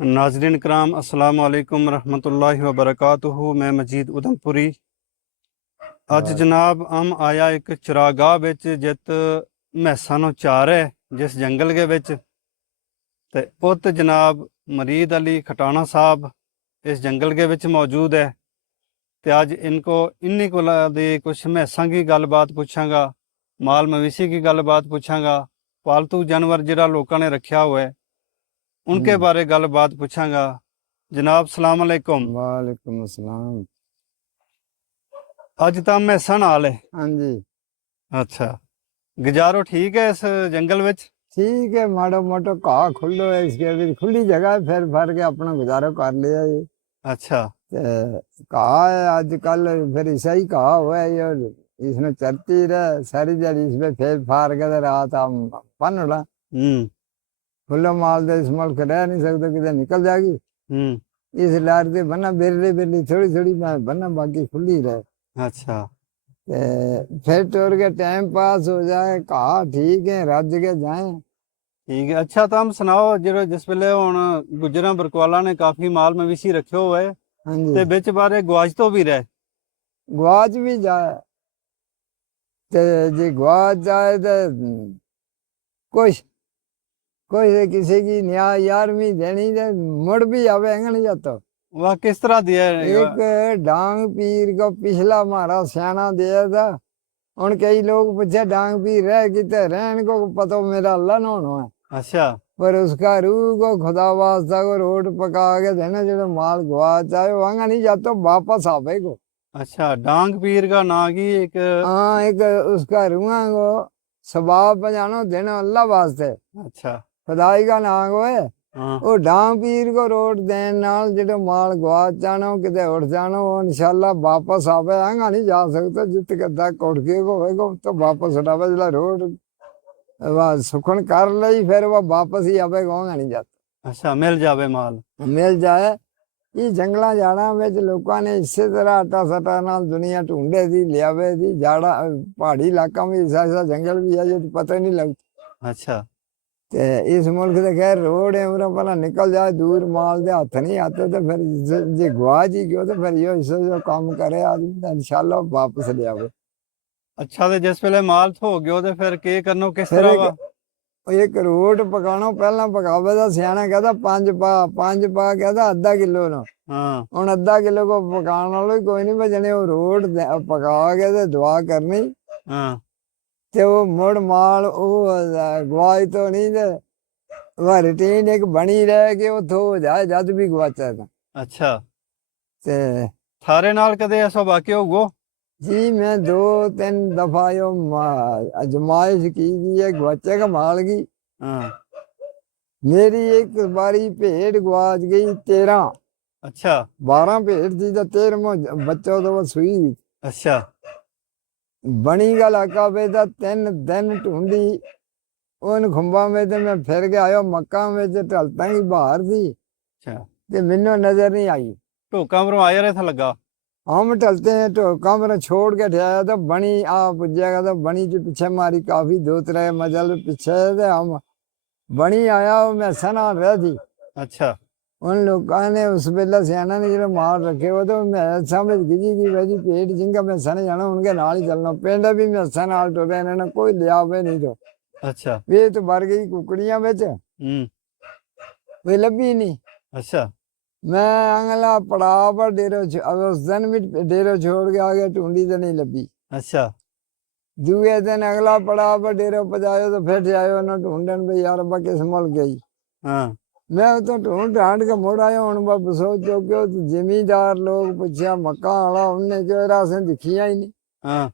नाजरीन कराम अस्सलाम वालेकुम रहमतुल्लाहि व बरकातुहू। मैं मजीद उधमपुरी। अज वाह। जनाब हम आया एक चरागाह बिच जित मैसां नूं चार है जिस जंगल के बिच ते उत जनाब मरीद अली खटाना साहब इस जंगल के बिच मौजूद है। ते अज इन्हीं कोला दी कुछ मैसां की गलबात पूछांगा, माल मवेशी की गलबात पूछांगा, पालतू जानवर जिहड़ा लोकां ने रखा हुआ है उनके हम्म। बारे गलबात पूछांगा। जनाब सलाम अलैकुम। वालेकुम अस्सलाम। अज तो मैसां नाल है। हाँ जी। अच्छा, गुजारो ठीक है इस जंगल विच? ठीक है, माड़ो मोटो घाह खुल्लो है, इसके भी खुली जगह है, फिर भर के अपना गुजारो कर लिया ये। अच्छा। घाह है आजकल, फिर ऐसा ही घाह हुआ है ये, इसमें चरती रहे सारी दिहाड़ी, इसमें फेर फार के तो रात हम बन उड़ा। हम्म। खुला माल तो इस मुल्क रह नहीं सकते, किधर निकल जाएगी। हम्म। इस लार से बना बिरली बिरली थोड़ी थोड़ी बना, बाकी खुली रहे। अच्छा। फिर टोर के टाइम पास हो जाए, कहा ठीक है, रज के जाए। ठीक है। अच्छा, तो हम सुनाओ जो जिस वेले हुण गुजरां बरकवाला ने काफ़ी माल मवेशी रखे हुए है हाँ जी। ते बिच बारे गवाच तो भी रहे। गुआच भी जाए ते जी गुआच जाए तो कुछ कुछ किसी की न्याय यारवीं देनी दे, मुड़ भी आवे नहीं जाता। वह किस तरह दिया एक है? डांग पीर को पिछला हमारा सियाना दिया था। उन कई लोग पूछे डांग पीर रह किते रहन को पता, मेरा अल्लाह नोनो है। अच्छा। पर उसका रूह को खुदा वास्ता को रोड पका के देना, जो माल गुआच आए वहां नहीं जाता, वापस आवे को। अच्छा, डांग पीर का ना की एक। हाँ, एक उसका रूह को सबाब बजानो देना अल्लाह वास्ते, अच्छा। खुदाई का नाम को है। हाँ। ਉਹ ਡਾਂ ਪੀਰ ਕੋ ਰੋਡ ਦੇਣ ਨਾਲ ਜਿਹੜਾ ਮਾਲ ਗਵਾਚ ਜਾਣਾ, ਕਿਤੇ ਉੱਠ ਜਾਣਾ, ਉਹ ਇਨਸ਼ਾਅੱਲਾ ਵਾਪਸ ਆਵੇ। ਆਂਗਾ नहीं जा सकता, जित के तक उठ के होएगा तो वापस उठावे। ਜਿਹੜਾ रोड वह सुखन कर लई, फिर वह वापस ही आवेगा, आंगा नहीं जाता। अच्छा, मिल जावे माल। मिल जाए। ये जंगलों जाड़ा में लोगों ने इसी तरह आटा सटा नाल दुनिया ढूंढे थी, लियावे थी। जाड़ा पहाड़ी इलाका में ऐसा ऐसा जंगल भी है जो पता ही नहीं लगता। अच्छा। ते इस मुल्क से खैर रोड है, उन्हें पहला निकल जाए दूर, माल दे हाथ नहीं आते तो फिर जे गुआच ही गयो तो फिर यो इससे जो काम करे आदमी तो इंशाल्लाह वापस ले आवे। अच्छा, तो जिस वेले माल थो गयो तो फिर के करनो किस फिर तरह वा? एक रोड पकानो, पहला पकावे तो सियाना कहता 5 पा, 5 पा कहता आधा किलो ना। हाँ। हूँ आधा किलो को पकाने वालों कोई नहीं बजने, वो रोड पका के तो दुआ करनी हाँ। ते वो मुड़ माल वो गुआच तो नहीं दे, वह रूटीन एक बनी रहे कि वो थो जाए जद भी गवाचा था। अच्छा, ते थारे नाल कदे ऐसा वाकया होगो? जी मैं 2-3 दफा यो आजमाइश की है गवाचे का माल की। हाँ। मेरी एक बारी भेड़ गवाच गई 13। अच्छा। 12 भेड़ थी तो 13वां बच्चा तो वो सुई। अच्छा। बनी का इलाका पे था, 3 दिन ढूंढी उन खुंबा में। तो मैं फिर के आयो मक्का में, ढलता ही बाहर थी अच्छा, ते मैनू नजर नहीं आई। ढोका मरों आया रहा था लगा। हम टलते हैं तो कमरे छोड़ के ठहराया तो बनी आ पुजेगा, तो बनी के पीछे मारी काफी 2-3 मजल पीछे थे हम। बनी आया मैं सना रह थी। अच्छा। उन लोगों ने उस वेला सियाना ने जो मार रखे हो, तो मैं समझ गिजी की वही पेट जिनका मैं सन जाना उनके नाल ही चलना। पिंड भी मैं नाल टुरे, इन्होंने कोई लिया वे नहीं। तो अच्छा। वे तो भर गई कुकड़ियां बिच, हम्म। वे लभी नहीं। अच्छा। मैं अगला पड़ाव पर उस दिन भी डेरो छोड़ के आ गया, ढूंढी तो नहीं लभी। अच्छा। दूए दिन अगला पड़ाव पर डेरो पजायो तो फिर आयो ना ढूंढन भाई यार अब्बा किस मुल्क गई। हाँ। मैं तो ढूंढ ढांड के मुड़ आया हूँ। बस सोचो क्यों, तो जिमीदार लोग पूछा मक्का वाला, उनने जो रासें दिखिया ही नहीं। हाँ।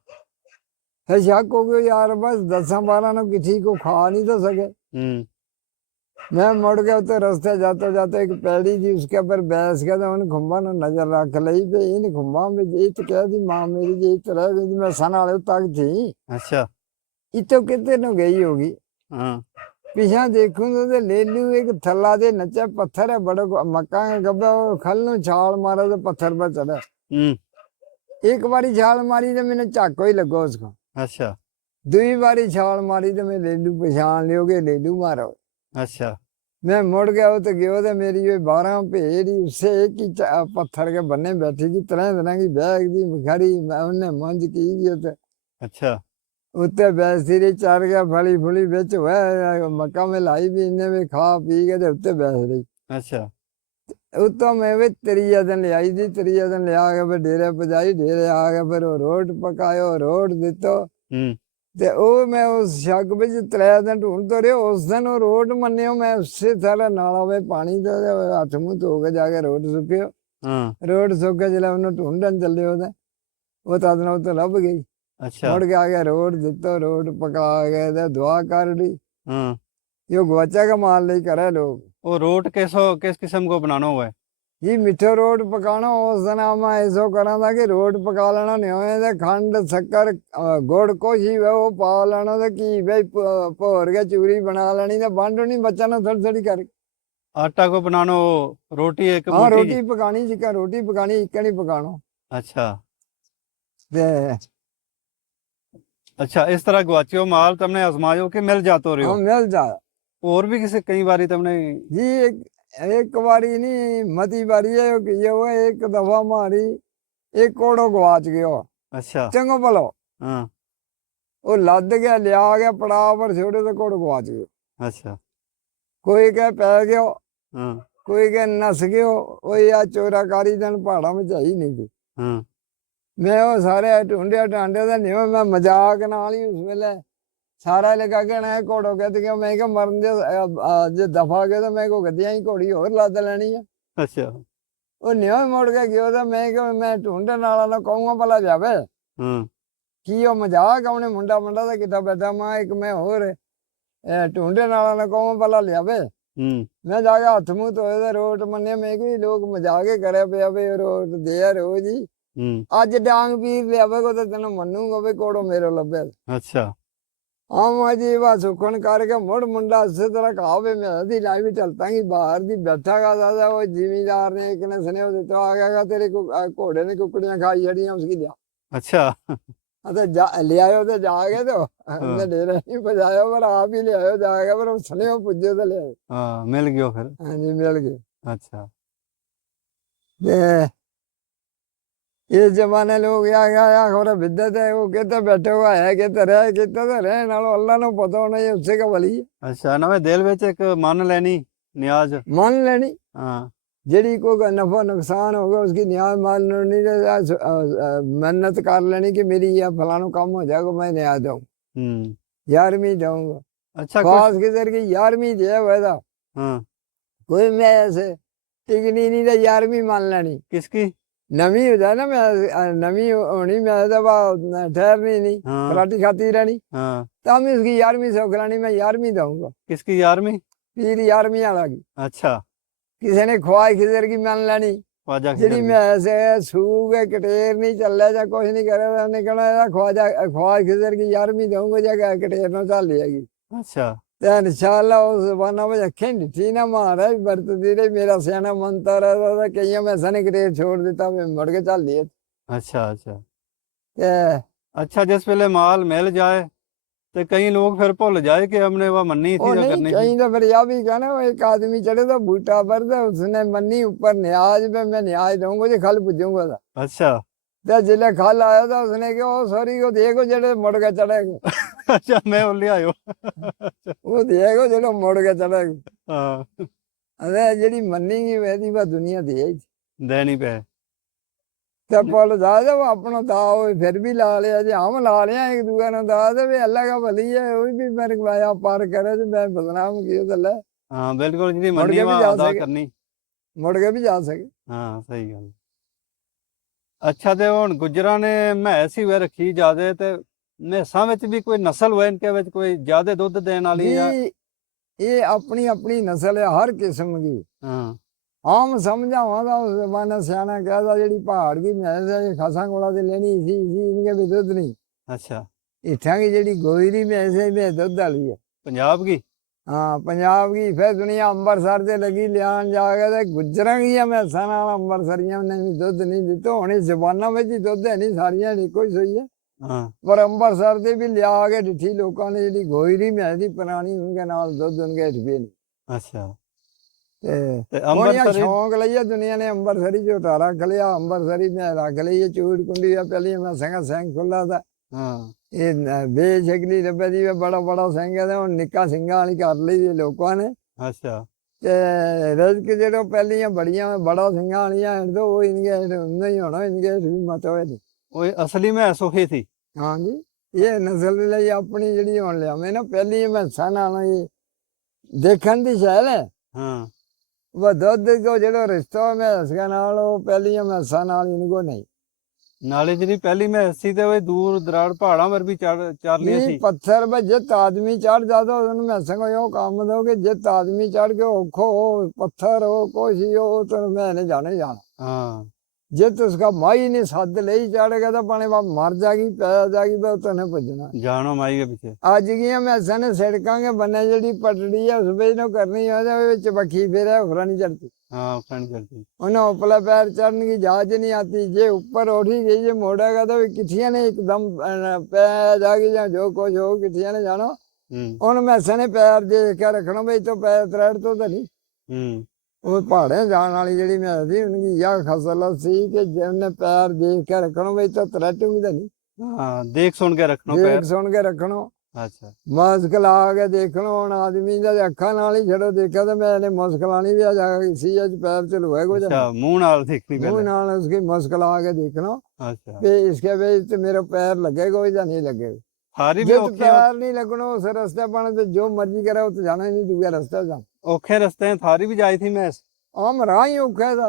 फिर शक हो गया यार, बस 10-12 ने किसी को खा नहीं तो सके। हम्म। मैं मुड़ गया तो रास्ते जाते जाते एक पैड़ी थी, उसके ऊपर बैस गया तो उन खुम्बा ने नजर रख ली पे इन खुम्बा में जीत कह दी माँ मेरी जीत रह गई। मैं सन वाले तक थी, अच्छा। इतो कितने नु गई होगी। हाँ। पिछा देखूं तो ले लू एक थल्ला दे नचे पत्थर है बड़े मक्का का गब्बा, खल नु छाल मारा तो पत्थर पर चढ़ा। हम्म। एक बारी छाल मारी तो मैंने चाको ही लगो उसको। अच्छा। दुई बारी छाल मारी तो मैं ले लू पछाण लियोगे ले लू मारो। अच्छा। मैं मुड़ गया वो तो गयो तो मेरी ये 12 भेड़ ही उससे एक ही पत्थर के बन्ने बैठी की तरह की बैग दी खड़ी उन्हें मंज की गई तो अच्छा उत्ते बैसी रही चर गया फली फुली बिच हुआ मक्का में लाई भी इन्हें भी खा पी के ते उत्ते बैस रही अच्छा उत्तों मैं भी त्रिया दिन ले आई थी त्रिया दिन ले आ के फिर डेरे पजाई डेरे आ के फिर वो रोट पकायो रोट दितो ते ਉਹ ਮੈਂ ਉਸ ਸ਼ੱਕ ਵਿੱਚ 3 ਦਿਨ ਢੂੰਡਦਾ ਰਿਹਾ ਉਸ ਦਿਨ ਉਹ ਰੋਟ ਮੰਨਿਓ ਮੈਂ ਉਸੇ ਸਾਰਾ ਨਾਲਾ ਵਿੱਚ ਪਾਣੀ ਦੇ ਹੱਥ ਮੂੰਹ ਧੋ ਕੇ ਜਾ ਕੇ ਰੋਟ ਸੁੱਕਿਓ ਰੋਟ ਸੁੱਕ ਕੇ ਜਦੋਂ ਉਹਨੂੰ ਢੂੰਡਣ ਚੱਲੇ ਉਹ ਤਾਂ ਦਿਨ ਉਹ ਤਾਂ ਲੱਭ ਗਈ अच्छा ਮੁੜ ਕੇ ਆ ਗਿਆ ਰੋਟ ਦਿੱਤਾ ਰੋਟ ਪਕਾ ਕੇ ਤੇ ਦੁਆ ਕਰ ਲਈ हाँ ਇਹ ਗਵਾਚਾ का माल नहीं करे लोग वो रोट किस किस्म को बनाना हुआ है जी मिठो रोट पकाना उस दिन मैं ऐसो करा था कि रोट पका लेना नहीं होए ते खंड शक्कर गुड़ कुछ ही वो पा लेना ते की भाई भोर के चूरी बना लेनी ते बंडनी बच्चा ने थोड़ी थोड़ी कर आटा को बनाना हो रोटी एक हाँ मोटी रोटी पकानी जिका रोटी पकानी एक नहीं पकाना अच्छा ते अच्छा इस तरह गवाचियो माल तुमने आजमायो कि मिल जातो रहो हाँ मिल जाए और भी किसी कई बारी तुमने जी एक बारी नहीं मती बारी है कि ये वो एक दफा मारी एक कोड़ो गवाच गयो अच्छा चंगो भलो हाँ वो लद गया लिया गया पड़ा पर छोड़े तो कोड़ो गवाच गयो अच्छा कोई कह पै गयो हाँ कोई कह नस गयो वो या चोराकारी दिन पहाड़ा में चाहिए नहीं थी हाँ मैं वो सारे ढूंढे ढांडे तो नहीं मैं मजाक नाल ही उस वेले सारा लगा के ना घोड़ो कहते कि मैं क्या मरन दे जे दफा गए तो मैं को गद्दियां ही घोड़ी और लद लेनी है अच्छा वो न्यो मुड़ के गयो तो मैं कि मैं ढूंढने वाला ना कहूंगा भला जावे हाँ की वो मजाक अपने मुंडा मुंडा तो किता बैठा मैं एक मैं और ढूंढने वाला ना कहूंगा भला लियावे मैं जाके हाथ मुंह धोए तो रोट मन्ने मैं कि लोग मजाक ही करे पे अबे रोट दे रोज ही अज डांग पीर लियावे को तो तेन मनूंगा भी कोड़ो मेरे लभे अच्छा हाँ जी बस सुखन करके मुड़ मुंडा इसी तरह कहा भी मैं दी लाई भी चलता ही बाहर दी बैठा का दादा वो जिमीदार ने एक ने सुने तो आ गया तेरे को घोड़े ने कुकड़ियां खाई जड़ियां उसकी लिया अच्छा तो ले आयो तो जाके तो हमने डेरे नहीं बजाया पर आप ही ले आयो जाके पर सुने पुजे तो ले आयो हाँ मिल गयो फिर हाँ जी मिल गए अच्छा इस जमाने लोग या खबर बिद्दत है वो कहते बैठे हुआ है कहते रहे नालो अल्लाह ने पता होना ये उससे का भली है अच्छा नवे दिल विच एक मन लेनी नियाज मान लेनी हाँ जेड़ी कोई नफा नुकसान होगा उसकी न्याय मान लेनी मेहनत कर लेनी कि मेरी यह फलाना काम हो जाएगा मैं न्याय दूँ 11वीं दूंगा अच्छा खास किधर की 11वीं दिया वैसा हाँ कोई मैं ऐसे टिकनी नहीं तो 11वीं मान लेनी किसकी नवी हो जाए ना मैं नवी होनी मैं तो ठहरनी नहीं हाँ पराठी खाती रहनी हाँ तो मैं उसकी 11वीं से खिलानी मैं 11वीं दूंगा किसकी 11वीं फिर 11वीं वाला की अच्छा किसी ने ख्वाहिश किधर की मान लेनी ख्वाजा ਜਿਹੜੀ खिजर ਮੈਂ ऐसे सूग कटेर नहीं चल रहा ਜਾਂ कुछ नहीं करे ਉਹਨੇ कहना ख्वाजा ख्वाहिश किधर की 11वीं दूंगा जगह कटेर ਨੂੰ ਚੱਲ ਜਾਏਗੀ अच्छा ਤੇ ਇਨਸ਼ਾਅੱਲਾ ਉਸ ਜ਼ਮਾਨਾ ਵਿੱਚ ਅੱਖਾਂ ਢਿੱਠੀ ਨਾ ਮਾਰਾ ਵਰਤਦੀ ਰਹੀ ਮੇਰਾ ਸਿਆਣਾ ਮੰਨਤਾ ਰਹਦਾ ਤਾਂ ਕਈਆਂ ਮੈਂ ਸਨੇ ਕਟੇਰ ਛੋੜ ਦਿੱਤਾ ਮੈਂ ਮੁੜ ਕੇ ਚੱਲ ਲਿਆ अच्छा अच्छा ਤੇ अच्छा जिस वेले माल मिल जाए तो कई लोग फिर भुल जाए कि हमने वह मन्नी थी ਉਹ या ਨਹੀਂ करनी थी ਕहीं तो फिर यह भी कहना वो एक आदमी चढ़े तो बूटा पर तो उसने मन्नी ऊपर न्याज पे मैं न्याज दूंगा जी खल पूजूंगा था अच्छा तो जिले खल आया था उसने कहा ओ सॉरी को देखो जेड़े मुड़ के चढ़ेगा अच्छा मैं बोले आयो वो देखो जेड़े मुड़ के चढ़ेगा हाँ अरे जेड़ी मन्नी की वैसी बात दुनिया दी है देनी पे ਤੇ ਪੁੱਲ ਦੱਸ ਉਹ ਆਪਣਾ ਦਾ ਉਹ ਫਿਰ ਵੀ ਲਾ ਲਿਆ ਜੇ ਹਮ ਲਾ ਲਿਆ ਇੱਕ ਦੂਜੇ ਨੂੰ ਦੱਸ ਵੀ ਅੱਲਾ ਦਾ ਵਲੀ ਹੈ ਉਹ ਵੀ ਮੇਰੇ ਕੋਲ ਪਾਰ ਕਰੇ ਤੇ ਮੈਂ ਬਦਨਾਮ ਕੀ ਉਹ ਲੈ हाँ बिल्कुल जी मुड़ मन्नी के भी वह जा अदा सके। करनी ਮੁੜ ਕੇ ਵੀ ਜਾ ਸਕੇ हाँ सही गल अच्छा ते हुन गुजरां ने मैस ही वे रखी ज्यादा ते मैसां विच भी कोई नस्ल होए इनके विच कोई ज्यादा दुध देने वाली या ਜੀ ਇਹ ਆਪਣੀ ਆਪਣੀ ਨਸਲ ਹੈ ਹਰ ਕਿਸਮ ਦੀ हाँ ਆਮ ਸਮਝਾਵਾਂ ਦਾ ਉਸ ਜ਼ਮਾਨਾ ਸਿਆਣਾ ਕਹਦਾ ਜਿਹੜੀ ਪਹਾੜ ਦੀ ਮੈਸ ਹੈ ਇਹ ਖਾਸਾਂ ਕੋਲਾ ਤੇ ਲੈਣੀ ਸੀ ਇਨਕੇ ਵੀ ਦੁੱਧ ਨਹੀਂ अच्छा ਇੱਥਾਂ ਦੀ ਜਿਹੜੀ ਗੋਇਰੀ ਮੈਸ ਹੈ ਇਹ ਦੁੱਧ ਵਾਲੀ ਹੈ पंजाब की हाँ पंजाब की फिर दुनिया अंबरसर से लगी लियान जाके ते गुजरां गियां मैसां नाल अंबरसरियां ने भी दुध नहीं दिता हुण इस जबाना में ही दुध है नहीं सारियां इक्को ही सोई है हाँ पर अंबरसर से भी लिया के डिठी लोगों ने जी गोईरी मैस दी पुरानी उनके नाल दुध उनके हट पे नहीं अच्छा ਤੇ ਤੇ ਉਹਨੀਆਂ ਅੰਮ੍ਰਿਤਸਰੀ ਸ਼ੌਂਕ ਲਈਆ ਦੁਨੀਆ ਨੇ ਅੰਬਰਸਰੀ ਝੋਟਾ ਰੱਖ ਲਿਆ ਅੰਬਰਸਰੀ ਮੈਂ ਰੱਖ ਲਈ ਇਹ ਚੂੜ ਕੁੰਡੀ ਆ ਪਹਿਲੀ ਮੈਂ ਸਿੰਘ ਖੁੱਲਾ ਦਾ ਹਾਂ ਇਹ ਬੇਸ਼ਕਲੀ ਰੱਬੇ ਦੀ ਬੜਾ ਬੜਾ ਸਿੰਘ ਹੈ ਤੇ ਹੁਣ ਨਿੱਕਾ ਸਿੰਘਾਂ ਵਾਲੀ ਕਰ ਲਈ ਦੀ ਲੋਕਾਂ ਨੇ ਅੱਛਾ ਤੇ ਰਜ਼ਕ ਜਿਹੜੋ ਪਹਿਲੀਆਂ ਬੜੀਆਂ ਬੜਾ ਸਿੰਘਾਂ ਵਾਲੀਆਂ ਹਨ ਤੇ ਉਹ ਇਨਗੇ ਨਹੀਂ ਹੋਣਾ ਇਨਗੇ ਵੀ ਮਤ ਹੋਏ ਨਹੀਂ ਉਹ ਅਸਲੀ ਮੈਂ ਸੁਖੀ ਸੀ ਹਾਂਜੀ ਇਹ ਨਸਲ ਲਈ ਆਪਣੀ ਜਿਹੜੀ ਹੁਣ ਲਿਆਵੇਂ ਨਾ ਪਹਿਲੀ ਮੈਸਾਂ ਨਾਲ ਇਹ ਦੇਖਣ ਦੀ ਸ਼ੈਲ ਹੈ ਹਾਂ ਉਹ ਦੁੱਧ ਕੋ ਜਿਹੜਾ ਰਿਸ਼ਤਾ ਮੈਸਾਂ ਨਾਲ ਉਹ ਪਹਿਲੀਆਂ ਮੈਸਾਂ ਨਾਲ ਇਨਕੋ ਨਹੀਂ ਨਾਲੇ ਜਿਹੜੀ ਪਹਿਲੀ ਮੈਂ ਸੀ ਤੇ ਉਹ ਦੂਰ ਦਰਾੜ ਪਹਾੜਾਂ ਵਰ ਵੀ ਚੜ ਲਈ ਸੀ ਪੱਥਰ ਪਰ ਜਿੱਤ ਆਦਮੀ ਚੜ ਜਾਦਾ ਉਹਨੂੰ ਮੈਸਾਂ ਕੋ ਉਹ ਕੰਮ ਦੋਗੇ ਜਿੱਤ ਆਦਮੀ ਚੜ ਕੇ ਔਖੋ ਹੋ ਪੱਥਰ ਹੋ ਕੁਛ ਹੀ ਹੋ ਤਾਂ ਮੈਂ ਨਹੀਂ ਜਾਣੇ ਜਾਣਾ ਹਾਂ जित उसका माई ने सद ले ही चढ़ेगा तो पाने बाप मर जाएगी पैदा जाएगी तो तने भजना ਜਾਣੋ ਮਾਈ ਦੇ ਪਿੱਛੇ आज की मैसा ने सड़कों के बने जी पटड़ी है उस पे नो करनी है बखी फिर है उफरा नहीं चढ़ती ਹਾਂ ਫਰੈਂਡ ਕਰਦੀ उन्हें उपला पैर चढ़ने की जांच नहीं आती जे ऊपर उठी गई जे मोड़ेगा तो किठिया ने एकदम पैर जागी या जो कुछ हो किठिया ने जानो उन मैसा ने पैर देख के रखना भाई तो पैर त्रैड तो नहीं ਉਹ ਪਹਾੜੇ ਜਾਣ ਵਾਲੀ ਜਿਹੜੀ ਮੈਂ ਸੀ ਉਹਨੂੰ ਯਾ ਖਸਲਤ ਸੀ ਕਿ ਜਿਹਨੇ ਪੈਰ ਦੇਖ ਕੇ ਰੱਖਣੋ ਬਈ ਤਾਂ ਤਰਟੂਗੀ ਤਾਂ ਨਹੀਂ ਹਾਂ ਦੇਖ ਸੁਣ ਕੇ ਰੱਖਣੋ ਪੈਰ ਦੇਖ ਸੁਣ ਕੇ ਰੱਖਣੋ ਅੱਛਾ ਮਾਸਕ ਲਾ ਕੇ ਦੇਖਣੋ ਹੁਣ ਆਦਮੀ ਦਾ ਅੱਖਾਂ ਨਾਲ ਹੀ ਛੜੋ ਦੇਖਿਆ ਤਾਂ ਮੈंने ਮੁਸਕ ਲਾਣੀ ਵੀ ਆ ਜਾ ਸੀ ਅੱਜ ਪੈਰ ਚ ਲੋਏ ਕੋ ਅੱਛਾ ਮੂੰਹ ਨਾਲ ਦੇਖਣੀ मुंह ਪਹਿਲੇ नाल उसकी मुस्क ला के देखना ਅੱਛਾ भी इसके बेच तो मेरा पैर लगेगा या नहीं लगेगा ਸਾਰੀ ਵੀ जो ਔਖੇ पैर नहीं लगना उस रास्ते पर तो जो मर्जी करे वो तो जाना ही नहीं दूसरे रास्ते जा ਔਖੇ ਰਸਤੇ ਥਾਰੀ ਵੀ ਜਾਈ ਥੀ ਮੈਂ आम राह ही औखा था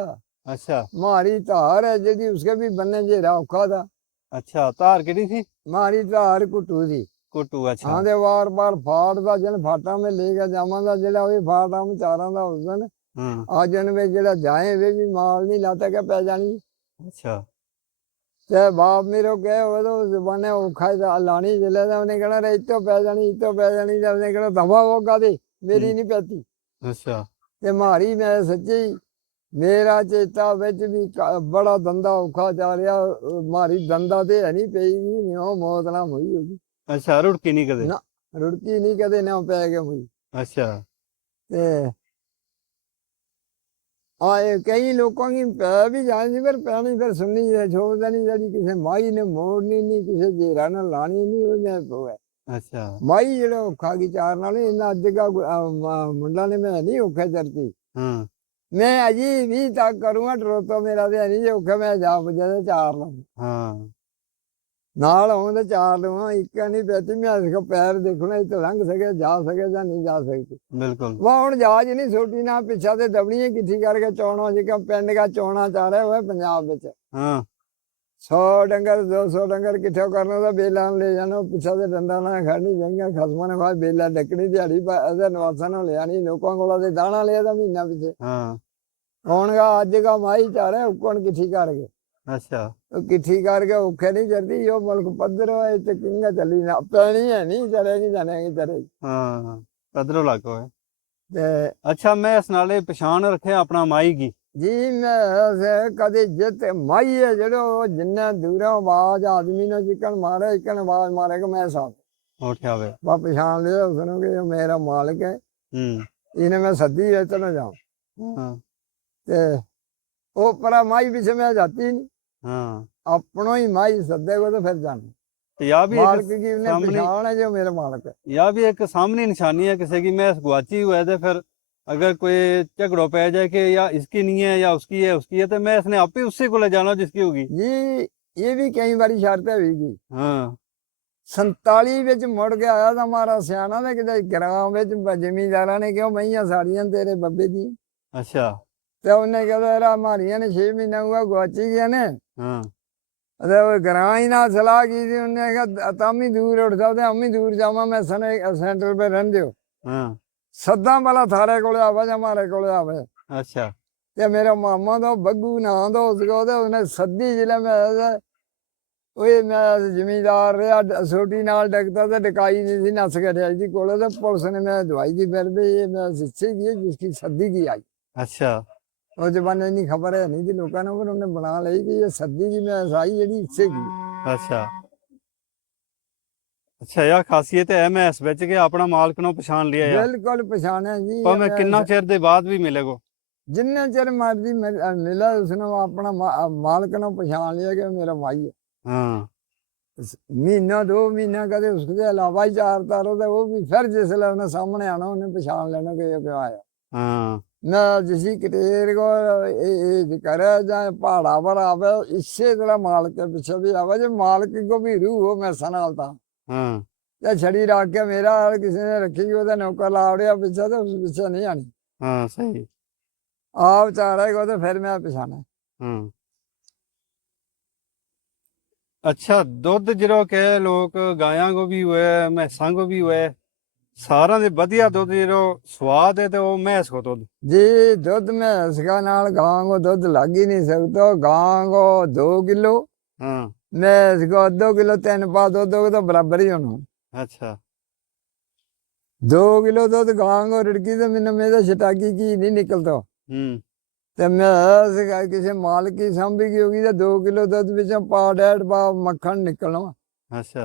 ਅੱਛਾ मारी धार है जी उसके भी बनने जे औखा था ਅੱਛਾ ਧਾਰ ਕਿਹੜੀ ਸੀ मारी धार कुटू दी ਕੋਟੂ ਅੱਛਾ हाँ दे वार बार फाड़ दा जन फाटा में लेके जावा दा जेड़ा वही फाटा में चारा दा उस दिन ਹਾਂ आज जन वे जेड़ा जाए वे भी माल नहीं लाता क्या पै जानी ਅੱਛਾ ते बाप मेरो कहे वो तो जबाने औखा लानी जिले दा उन्हें कहना रे इतो पै जानी ते उन्हें कहना दफा होगा दे मेरी नहीं पैती ਅੱਛਾ ते मारी मैं सच्ची मेरा चेता विच भी बड़ा धंधा औखा जा रहा मारी धंधा ते है नहीं पई नहीं वो मौत ना हुई होगी ਅੱਛਾ ਰੁੜਕੀ ਨਹੀਂ ਕਦੇ ना रुड़की नहीं कदे ना पै के हुई ਅੱਛਾ ते आए कई लोगों की पै भी जानी पर पैनी फिर सुननी है छोड़ देनी जड़ी किसी माई ने मोड़नी नहीं किसी जेरा ने लानी नहीं वो मैं है ਅੱਛਾ माई जेड़ा औखा की चार नाल इन्ना अज का मुंडा ने मैं नहीं औखा चरती ਹਾਂ मैं अजी भी तक करूंगा टरोतो मेरा ते नहीं जे औखा मैं जा पुजे ते चार लूं ਹਾਂ नाल आऊं ते चार लूं एक नहीं पैती मैं इसका पैर देखना इतना लंघ सके जा सके या नहीं जा सकती ਬਿਲਕੁਲ वह हुण जहाज नहीं छोटी ना पिछा ते दबड़ियां किट्ठी करके चौना जिका पिंड का चौना चारे हुए पंजाब विच ਹਾਂ 100 डंगर 200 डंगर किट्ठे करना तो बेला ले जाना पिछा से डंडा ना खड़नी जाएंगे खसमा ने बाद बेला डकनी दिहाड़ी नवासा ने लिया नहीं लोगों को दाना लिया था महीना पीछे ਹਾਂ कौन का अज का माई चारे कौन किट्ठी करके ਅੱਛਾ किट्ठी करके औखे नहीं चलती यो मुल्क पद्धर है तो किंगा चली ना पैनी है नहीं चलेगी जानेगी चलेगी ਹਾਂ ਪਦਰੋਂ ਲੱਗ ਹੋਏ ते ਅੱਛਾ ਮੈਂ ਇਸ ਨਾਲੇ ਪਛਾਣ ਰੱਖਿਆ ਆਪਣਾ ਮਾਈ ਕੀ जी मैं कदे जित माई है जड़ो जिन्ने दूरों आवाज आदमी ने चिकन मारे इकन आवाज मारे कि मैं साहब ਉੱਠਿਆ ਵੇ वह पछाण लिया उसने कि ये मेरा मालिक है ਹੂੰ इन्हें मैं सदी है चलो जाऊं ਹਾਂ ते वो परा माई पीछे मैं जाती नहीं ਹਾਂ अपनों ही माई सदे को तो फिर जाना ਤੇ ਯਾ ਵੀ मालिक ਇੱਕ की उन्हें सामने पछाण है जो मेरा मालिक है यह भी एक सामने निशानी है किसी की मैं गुआची हुआ है तो फिर अगर कोई झगड़ो पै जाए कि या इसकी नहीं है या उसकी है तो मैं इसने आप ही उससे को ले जाना जिसकी होगी जी ये भी कई बारी शर्त हुई हाँ 47 ਵਿੱਚ ਮੁੜ ਕੇ ਆਇਆ ਤਾਂ ਮਾਰਾ ਸਿਆਣਾ ਤੇ ਕਿਤੇ ਗ੍ਰਾਮ ਵਿੱਚ ਜ਼ਮੀਂਦਾਰਾਂ ਨੇ ਕਿਹਾ ਮਈਆਂ ਸਾੜੀਆਂ ਤੇਰੇ ਬੱਬੇ ਦੀ अच्छा ਤੇ ਉਹਨੇ ਕਹਿੰਦਾ ਇਹਦਾ ਮਾਰੀਆਂ ਨੇ 6 ਮਹੀਨਾ ਹੋਇਆ ਗੁਆਚੀ ਗਿਆ ਨੇ हाँ ਤੇ ਉਹ ਗ੍ਰਾਂ ਹੀ ਨਾਲ ਸਲਾਹ ਕੀਤੀ ਉਹਨੇ ਕਿਹਾ ਤਾਮੀ ਦੂਰ ਉੱਠ ਜਾ ਤੇ ਅੰਮੀ ਦੂਰ ਜਾਵਾਂ ਮੈਂ ਸੈਂਟਰ 'ਤੇ ਰਹਿੰਦੇ ਹੋ हाँ ਸੱਦਾਂ ਵਾਲਾ ਥਾਰੇ ਕੋਲੇ ਆਵੇ ਜਾਂ ਮਾਰੇ ਕੋਲੇ ਆਵੇ अच्छा ਤੇ ਮੇਰਾ ਮਾਮਾ ਦਾ ਬੱਗੂ ਨਾਂ ਦਾ ਉਸਕੋ ਤੇ ਉਹਨੇ ਸੱਦੀ ਜ਼ਿਲ੍ਹੇ ਮੈਂ ਉਹ ਮੈਂ ਜ਼ਿਮੀਦਾਰ ਰਿਹਾ ਛੋਟੀ ਨਾਲ ਡਕਦਾ ਤੇ ਡਕਾਈ ਨਹੀਂ ਸੀ ਨੱਸ ਕੇ ਰਿਹਾ ਜੀ ਕੋਲੇ ਤੇ ਪੁਲਿਸ ਨੇ ਮੈਂ ਦਵਾਈ ਦੀ ਫਿਰ ਵੀ ਇਹ ਮੈਂ ਸਿੱਖੀ ਗਈ ਜਿਸकी सद्दी की आई अच्छा ਉਹ ਜ਼ਮਾਨੇ ਨਹੀਂ ਖਬਰ ਹੈ ਨਹੀਂ ਦੀ ਲੋਕਾਂ ਨੂੰ ਪਰ ਉਹਨੇ ਬਣਾ ਲਈ ਕਿ ਇਹ ਸੱਦੀ ਦੀ ਮੈਂ ਸਾਈ ਜਿਹੜੀ ਹਿੱਸੇ ਕੀ अच्छा ਅੱਛਾ, ਇਹ ਖਾਸੀਅਤ ਹੈ ਮੈਸ ਵਿੱਚ ਕਿ ਆਪਣਾ ਮਾਲਕ ਨੂੰ ਪਛਾਣ ਲਿਆ ਆ, ਬਿਲਕੁਲ ਪਛਾਣਿਆ ਜੀ ਭਾਵੇਂ ਕਿੰਨਾ ਚਿਰ ਦੇ ਬਾਅਦ ਵੀ ਮਿਲੇਗੋ। ਜਿੰਨਾ ਚਿਰ ਮਰਜ਼ੀ ਮਿਲਾ ਉਸਨੂੰ ਆਪਣਾ ਮਾਲਕ ਨੂੰ ਪਛਾਣ ਲਿਆ ਕਿ ਮੇਰਾ ਮਾਈ ਹੈ। ਹਾਂ ਮਹੀਨਾ 2 ਮਹੀਨਾ ਕਦੇ ਉਸਦੇ ਇਲਾਵਾ ਹੀ ਚਾਰ ਤਾਰੋ ਤੇ ਉਹ ਵੀ ਫਿਰ ਜਿਸਲੇ ਉਹਨੇ ਸਾਹਮਣੇ ਆਣਾ ਉਹਨੇ ਪਛਾਣ ਲੈਣਾ ਕਿ ਇਹ ਕਿਉਂ ਆਇਆ। ਹਾਂ ਨਾ ਜਿਸੀ ਕਟੇਰ ਕੋ ਇਹ करे ਜਾਂ ਪਹਾੜਾ ਪਰ ਆਵੇ ਇਸੇ ਤਰ੍ਹਾਂ ਮਾਲਕ के ਪਿੱਛੇ ਵੀ ਆਵੇ ਜੇ ਮਾਲਕ ਕੋ ਵੀ रूह हो मैसा नाल ਤਾਂ ਹਾਂ ਜਾਂ ਛੜੀ ਰੱਖ ਕੇ ਮੇਰਾ ਹਾਲ ਕਿਸੇ ਨੇ ਰੱਖੀ ਉਹਦਾ ਨੌਕਰ ਲਾਵੜਿਆ ਪਿੱਛੇ ਤੇ ਉਸ ਪਿੱਛੇ ਨਹੀਂ ਆਣੀ ਹਾਂ ਸਹੀ। ਆਪ ਚਾਰੇਗਾ तो फिर मैं ਪਛਾਣਾ। ਹਾਂ ਅੱਛਾ, ਦੁੱਧ ਜਦੋਂ ਕਿ ਲੋਕ ਗਾਇਆਂ ਕੋ ਵੀ ਹੋਏ ਮੈਸਾਂ ਕੋ ਵੀ ਹੋਏ, ਸਾਰਿਆਂ ਦੇ ਵਧੀਆ ਦੁੱਧ ਜਦੋਂ ਸਵਾਦ ਹੈ ਤੇ ਉਹ ਮੈਸ ਕੋ ਦੁੱਧ। जी दुध भैंस का नाल गां को दुध लग ही नहीं सकता। गां को 2 किलो ਹਾਂ भैंस को 2 किलो 3 पा दुध तो बराबर ही होना। ਅੱਛਾ 2 किलो दुध गां को रिड़की तो मैंने मेरा छटाकी की नहीं निकलता। ਹੂੰ ਤੇ ਮੈਂ ਕਿਸੇ ਮਾਲਕ ਦੀ ਸਾਂਭੀ ਗਈ ਹੋਗੀ ਤਾਂ 2 ਕਿਲੋ ਦੁੱਧ ਵਿੱਚੋਂ ਪਾ 1.5 ਪਾ ਮੱਖਣ ਨਿਕਲਣਾ। ਅੱਛਾ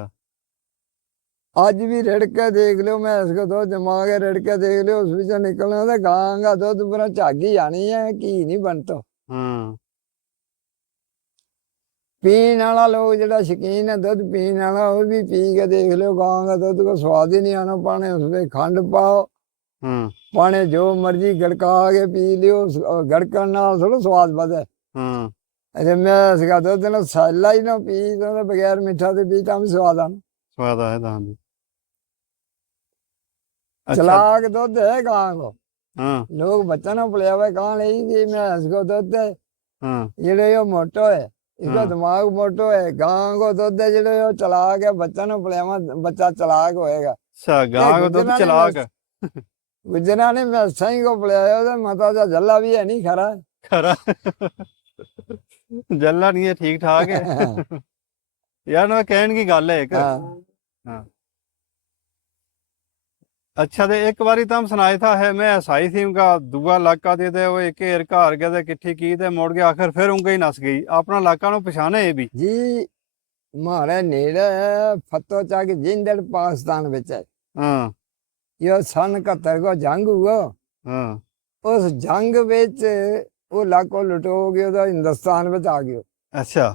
ਅੱਜ ਵੀ ਰਿੜ ਕੇ ਦੇਖ ਲਿਓ ਮੈਂ ਇਸ ਕੋ ਦੁੱਧ ਜਮਾ ਕੇ ਰਿੜ ਕੇ ਦੇਖ ਲਿਓ ਉਸ ਵਿੱਚੋਂ ਨਿਕਲਣਾ ਤੇ ਗਾਂ ਦਾ ਦੁੱਧ ਪੂਰਾ ਝਾਗੀ ਆਣੀ ਹੈ ਘੀ ਨਹੀਂ ਬਣਦਾ। ਹਾਂ ਪੀਣ ਵਾਲਾ ਲੋਕ ਜਿਹੜਾ ਸ਼ੌਕੀਨ ਹੈ ਦੁੱਧ ਪੀਣ ਵਾਲਾ ਉਹ ਵੀ ਪੀ ਕੇ ਦੇਖ ਲਿਓ ਗਾਂ ਦਾ ਦੁੱਧ ਕੋ ਸਵਾਦ ਹੀ ਨਹੀਂ ਆਣਾ। ਪਾਣੇ ਉਸ ਵਿੱਚ ਖੰਡ ਪਾਓ ਹਾਂ ਪਾਣੇ ਜੋ ਮਰਜ਼ੀ ਗੜਕਾ ਕੇ ਪੀ ਲਿਓ ਗੜਕਣ ਨਾਲ ਥੋੜਾ ਸਵਾਦ ਵਧੇ। ਹਾਂ ਅਰੇ ਮੈਂ ਸੀਗਾ ਦੁੱਧ ਨਾਲ ਸਾਲਾ ਹੀ ਨਾ ਪੀ ਤਾਂ ਬਗੈਰ ਮਿੱਠਾ ਤੇ ਪੀ ਤਾਂ ਵੀ ਸਵਾਦ ਆਣਾ। ਸਵਾਦ ਆਇਆ ਤਾਂ ਜੀ। ਅੱਛਾ ਚਲਾਕ ਦੁੱਧ ਹੈ ਗਾਂ ਕੋ। ਹਾਂ ਲੋਕ ਬੱਚਾ ਨਾ ਪਲਿਆ हुआ कहाँ ले जी मैं इसको दुध है ਹਾਂ जेड़े यो मोटो है इसका हाँ। दिमाग मोटो है। गां को दुध है जेड़े यो चलाक है बच्चा ना पलियावा बच्चा चलाक होएगा। ਅੱਛਾ, ਗਾਂ ਕੋ ਦੁੱਧ गुजरा ने ਚਲਾਕ गुजरा ने मैं सही को पलियाया तो माता दा जल्ला भी है नहीं खरा। ਖਰਾ ਜੱਲਾ ਨਹੀਂ ਹੈ, ਠੀਕ ਠਾਕ ਹੈ ਯਾਰ ਨਾ ਕਹਿਣ ਕੀ ਗੱਲ ਹੈ ਇੱਕ। हाँ हाँ अच्छा, तो एक बारी तुम सुनाए था है मैं हसाई थी उनका दूआ इलाका दे वो एक घेर घर गए थे किट्ठी की ते मुड़ के आखिर फिर उनके ही नस गई। अपना इलाका नु पछाने ये भी। जी मारे नेड़े फतो चक जिंदड़ पाकिस्तान विच है। हाँ यो सन 71 को जंग हुआ। हाँ उस जंग विच वो इलाको लुटो गयो तो हिंदुस्तान विच आ गयो। अच्छा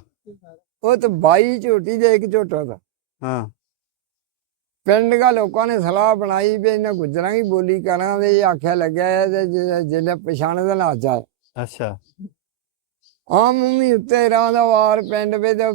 वो तो 22 झोटी दे एक झोटो था। हाँ पिंड का लोगों ने सलाह बनाई भी इन्हें गुजरां की बोली करा ते आख्या लग्या है जिले पछाणे दा ना जाए। अच्छा आम उम्मी उत्ते राह दा वार पिंड विच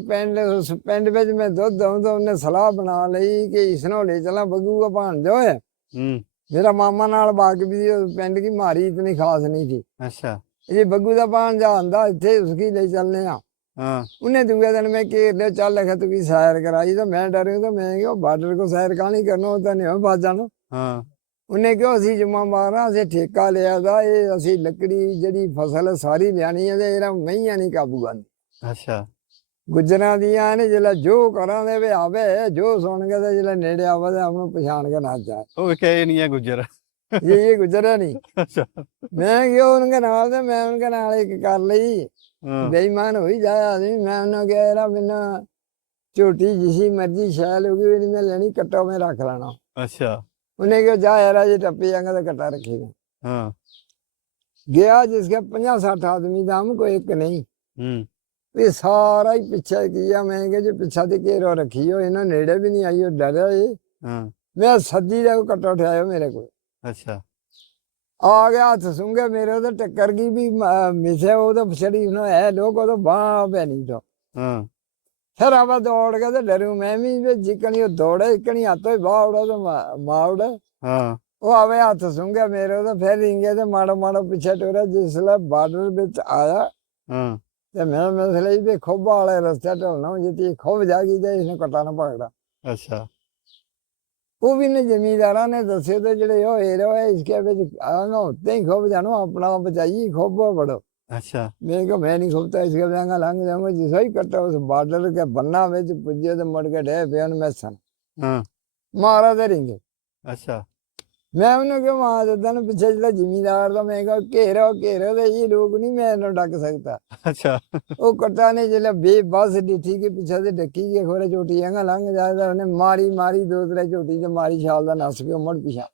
उस पिंड विच मैं दुध दूं तो उन्हें सलाह बना लई कि इसनों ले चला बग्गू का भांजो है। मेरा मामा नाल बाकबी पिंड की मारी इतनी खास नहीं थी। अच्छा ये बग्गू का भांजा आंदा इत्थे उसकी ले चलने आ। हाँ उन्हें दूसरे दिन मैं घेर लिया चल लगा तू की सैर कराई तो मैं डर तो मैं क्यों बॉर्डर को सैर कहानी करना होता नहीं बाज जाना। हाँ उन्हें क्यों असी जमा मारा असें ठेका लिया था ये असी लकड़ी जड़ी फसल सारी लियानी है ते इहदा मईयां नहीं काबू आंदी। अच्छा गुजरां दियां ने जिल्लै जो करां दे वे आवे जो सुन के ते जिल्लै नेड़े आवे ते आपनों पछाण के नस जाए। वो कहे नहीं है गुजर ये गुजरा नहीं। अच्छा मैं क्यों उनके नाल ते मैं उनके नाल एक कर लई हाँ बेईमान हो ही जाया आदमी। मैं उन्हें कहा यार मैंने झोटी जिसी मर्जी शैल होगी मैं लेनी कट्टा में रख लेना। अच्छा उन्हें कहा जा यार जे टप्पी जाएगा तो कट्टा रखेगा। हाँ गया जिसके 50-60 आदमी था हमको एक नहीं ये सारा ही पीछे किया। मैं कहा जो पीछा तो घेरो रखी हो इन्होंने नेड़े भी नहीं आई हो डरे ये। हाँ मैं सदी का कट्टा उठाया मेरे को अच्छा आ गया हाथ सूंगे मेरे तो टक्कर की भी मिसे वो तो छड़ी है लोग तो बाह पे नहीं तो। हाँ फिर अब दौड़ के तो डरू मैं भी जिकनी दौड़े इकनी हाथों ही बाह उड़ा तो मार उड़े। हाँ वो आवे हाथ सूंगे मेरे तो फिर रिंगे तो माड़ो माड़ो पीछे टुरा जिसले बॉर्डर बिच आया हाँ ते मैं मसले भी खोब वाले रास्ते ढलना जितनी खोब जागी जाए इसने कटा ना पकड़ा। अच्छा वो भी ने जमींदारा ने दसे तो जड़े हो हीरो है इसके बिच आगा होते ही खोब जानो अपना बचाइए खोब बड़ो। अच्छा मैं कहा मैं नहीं खोबता इसके जाऊंगा लंघ जाऊंगा जिस ही कट्टा उस बॉर्डर के बन्ना में पुजे तो मुड़ के ढे पे मैसन हाँ मारा दे रिंगे। अच्छा ਮੈਂ ਉਹਨੂੰ ਕਿਹਾ ਮਾਂ ਦਦਾਂ ਨੂੰ ਪਿੱਛੇ ਜਿਹੜਾ ਜ਼ਿਮੀਦਾਰ ਦਾ ਮੈਂ ਕਿਹਾ ਘੇਰੋ ਤੇ ਇਹ ਲੋਕ ਨਹੀਂ ਮੈਂ ਇਹਨੂੰ ਡੱਕ ਸਕਦਾ। ਅੱਛਾ ਉਹ ਕੱਟਾ ਨੇ ਜਿਹੜਾ ਬੇਬਸ ਡਿੱਠੀ ਕੇ ਪਿੱਛੇ ਤੇ ਡੱਕੀ ਕੇ ਖੋਰੇ ਝੋਟੀ ਹੈਗਾ ਲੰਘ ਜਾਂਦਾ ਉਹਨੇ ਮਾਰੀ ਦੋ ਤਰੇ ਝੋਟੀ ਤੇ ਮਾਰੀ ਛਾਲ ਦਾ ਨੱਸ ਕੇ ਮੁੜ ਪਿਛਾ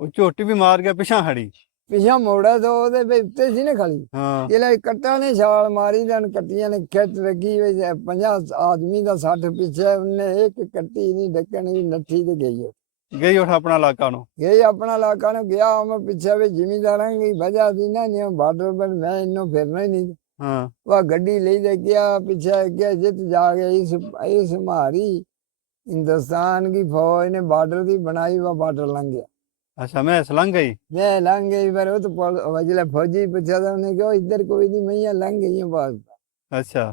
ਉਹ ਝੋਟੀ ਵੀ ਮਾਰ ਗਿਆ ਪਿਛਾਂ ਖੜੀ। ਪਿਛਾ ਮੋੜਾ ਤੋਂ ਉਹਦੇ ਵੀ ਉੱਤੇ ਸੀ ਨਾ ਖਾਲੀ ਹਾਂ ਜਿਹੜਾ ਕੱਟਾ ਨੇ ਛਾਲ ਮਾਰੀ ਤੇ ਕੱਟੀਆਂ ਨੇ ਖਿੱਚ ਲੱਗੀ ਹੋਈ 50 ਆਦਮੀ ਦਾ 60 ਪਿੱਛੇ ਉਹਨੇ ਇੱਕ ਕੱਟੀ ਨਹੀਂ ਡੱਕਣੀ ਨੱਠੀ ਤੇ ਗਈ ਉਹ। ਗਈ ਉੱਠ ਆਪਣਾ ਇਲਾਕਾ ਨੂੰ। ਗਈ ਆਪਣਾ ਇਲਾਕਾ ਨੂੰ ਗਿਆ ਮੈਂ ਪਿੱਛੇ ਵੀ ਜ਼ਿਮੀਦਾਰਾਂ ਦੀ ਵਜ੍ਹਾ ਸੀ ਨਾ ਜਿਵੇਂ ਬਾਰਡਰ ਪਰ ਮੈਂ ਇਹਨੂੰ ਫਿਰਨਾ ਹੀ ਨਹੀਂ। ਹਾਂ वह गड्डी ले दे गया पीछे गया जित जाके इस हमारी हिंदुस्तान की फौज ने बॉर्डर की बनाई वह बॉर्डर लंघ गया। ਅੱਛਾ ਮੈਂ ਲੰਘ ਗਈ। मैं लंघ गई पर वो तो जिला फौजी पूछा था उन्हें कहा इधर कोई नहीं मैया लंघ गई हूँ बस। ਅੱਛਾ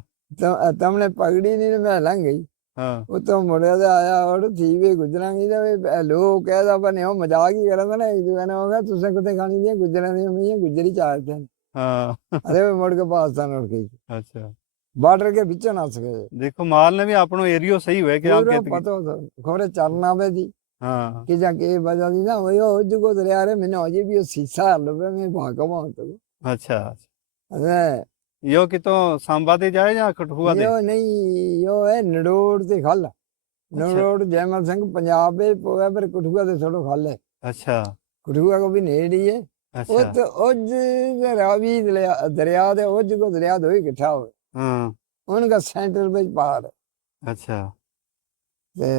तुमने पकड़ी नहीं मैं लंघ गई। ਹਾਂ वो तो मुड़े से आया और थी भी गुजरांगी तो लोग कहता बने हो मजाक ही करा था ना एक दूसरे ने होगा तुझसे कुछ खानी दिया गुजरा नहीं मैया गुजरी चाहते हैं। ਹਾਂ अरे वो मुड़ के पाकिस्तान उड़ गई ਅੱਛਾ बॉर्डर के बीच नस गए। ਦੇਖੋ ਮਾਲ ਨੇ ਵੀ ਆਪਣੋ ਏਰੀਓ ਸਹੀ ਹੋਇਆ ਕਿ ਆਪ पूरा ਕਿਤ पता होता खोरे चरना पे थी ਹਾਂ कि जाके बजा दी ना वो जुगो दरिया रे मैंने अजे भी शीशा लबे में भागा वहां तो ਅੱਛਾ अरे यो कितों सांबा ते जाए या कठुआ ते? यो नहीं यो है नडोड़ ते खल नडोड़ जयमल सिंह पंजाब में पोया पर कठुआ ते थोड़ा खल है। अच्छा कठुआ को भी नेड़ी है अच्छा तो उज रावी दरिया दे उज को दरिया दो इकट्ठा हो हाँ उनका सेंटर पे पार अच्छा ते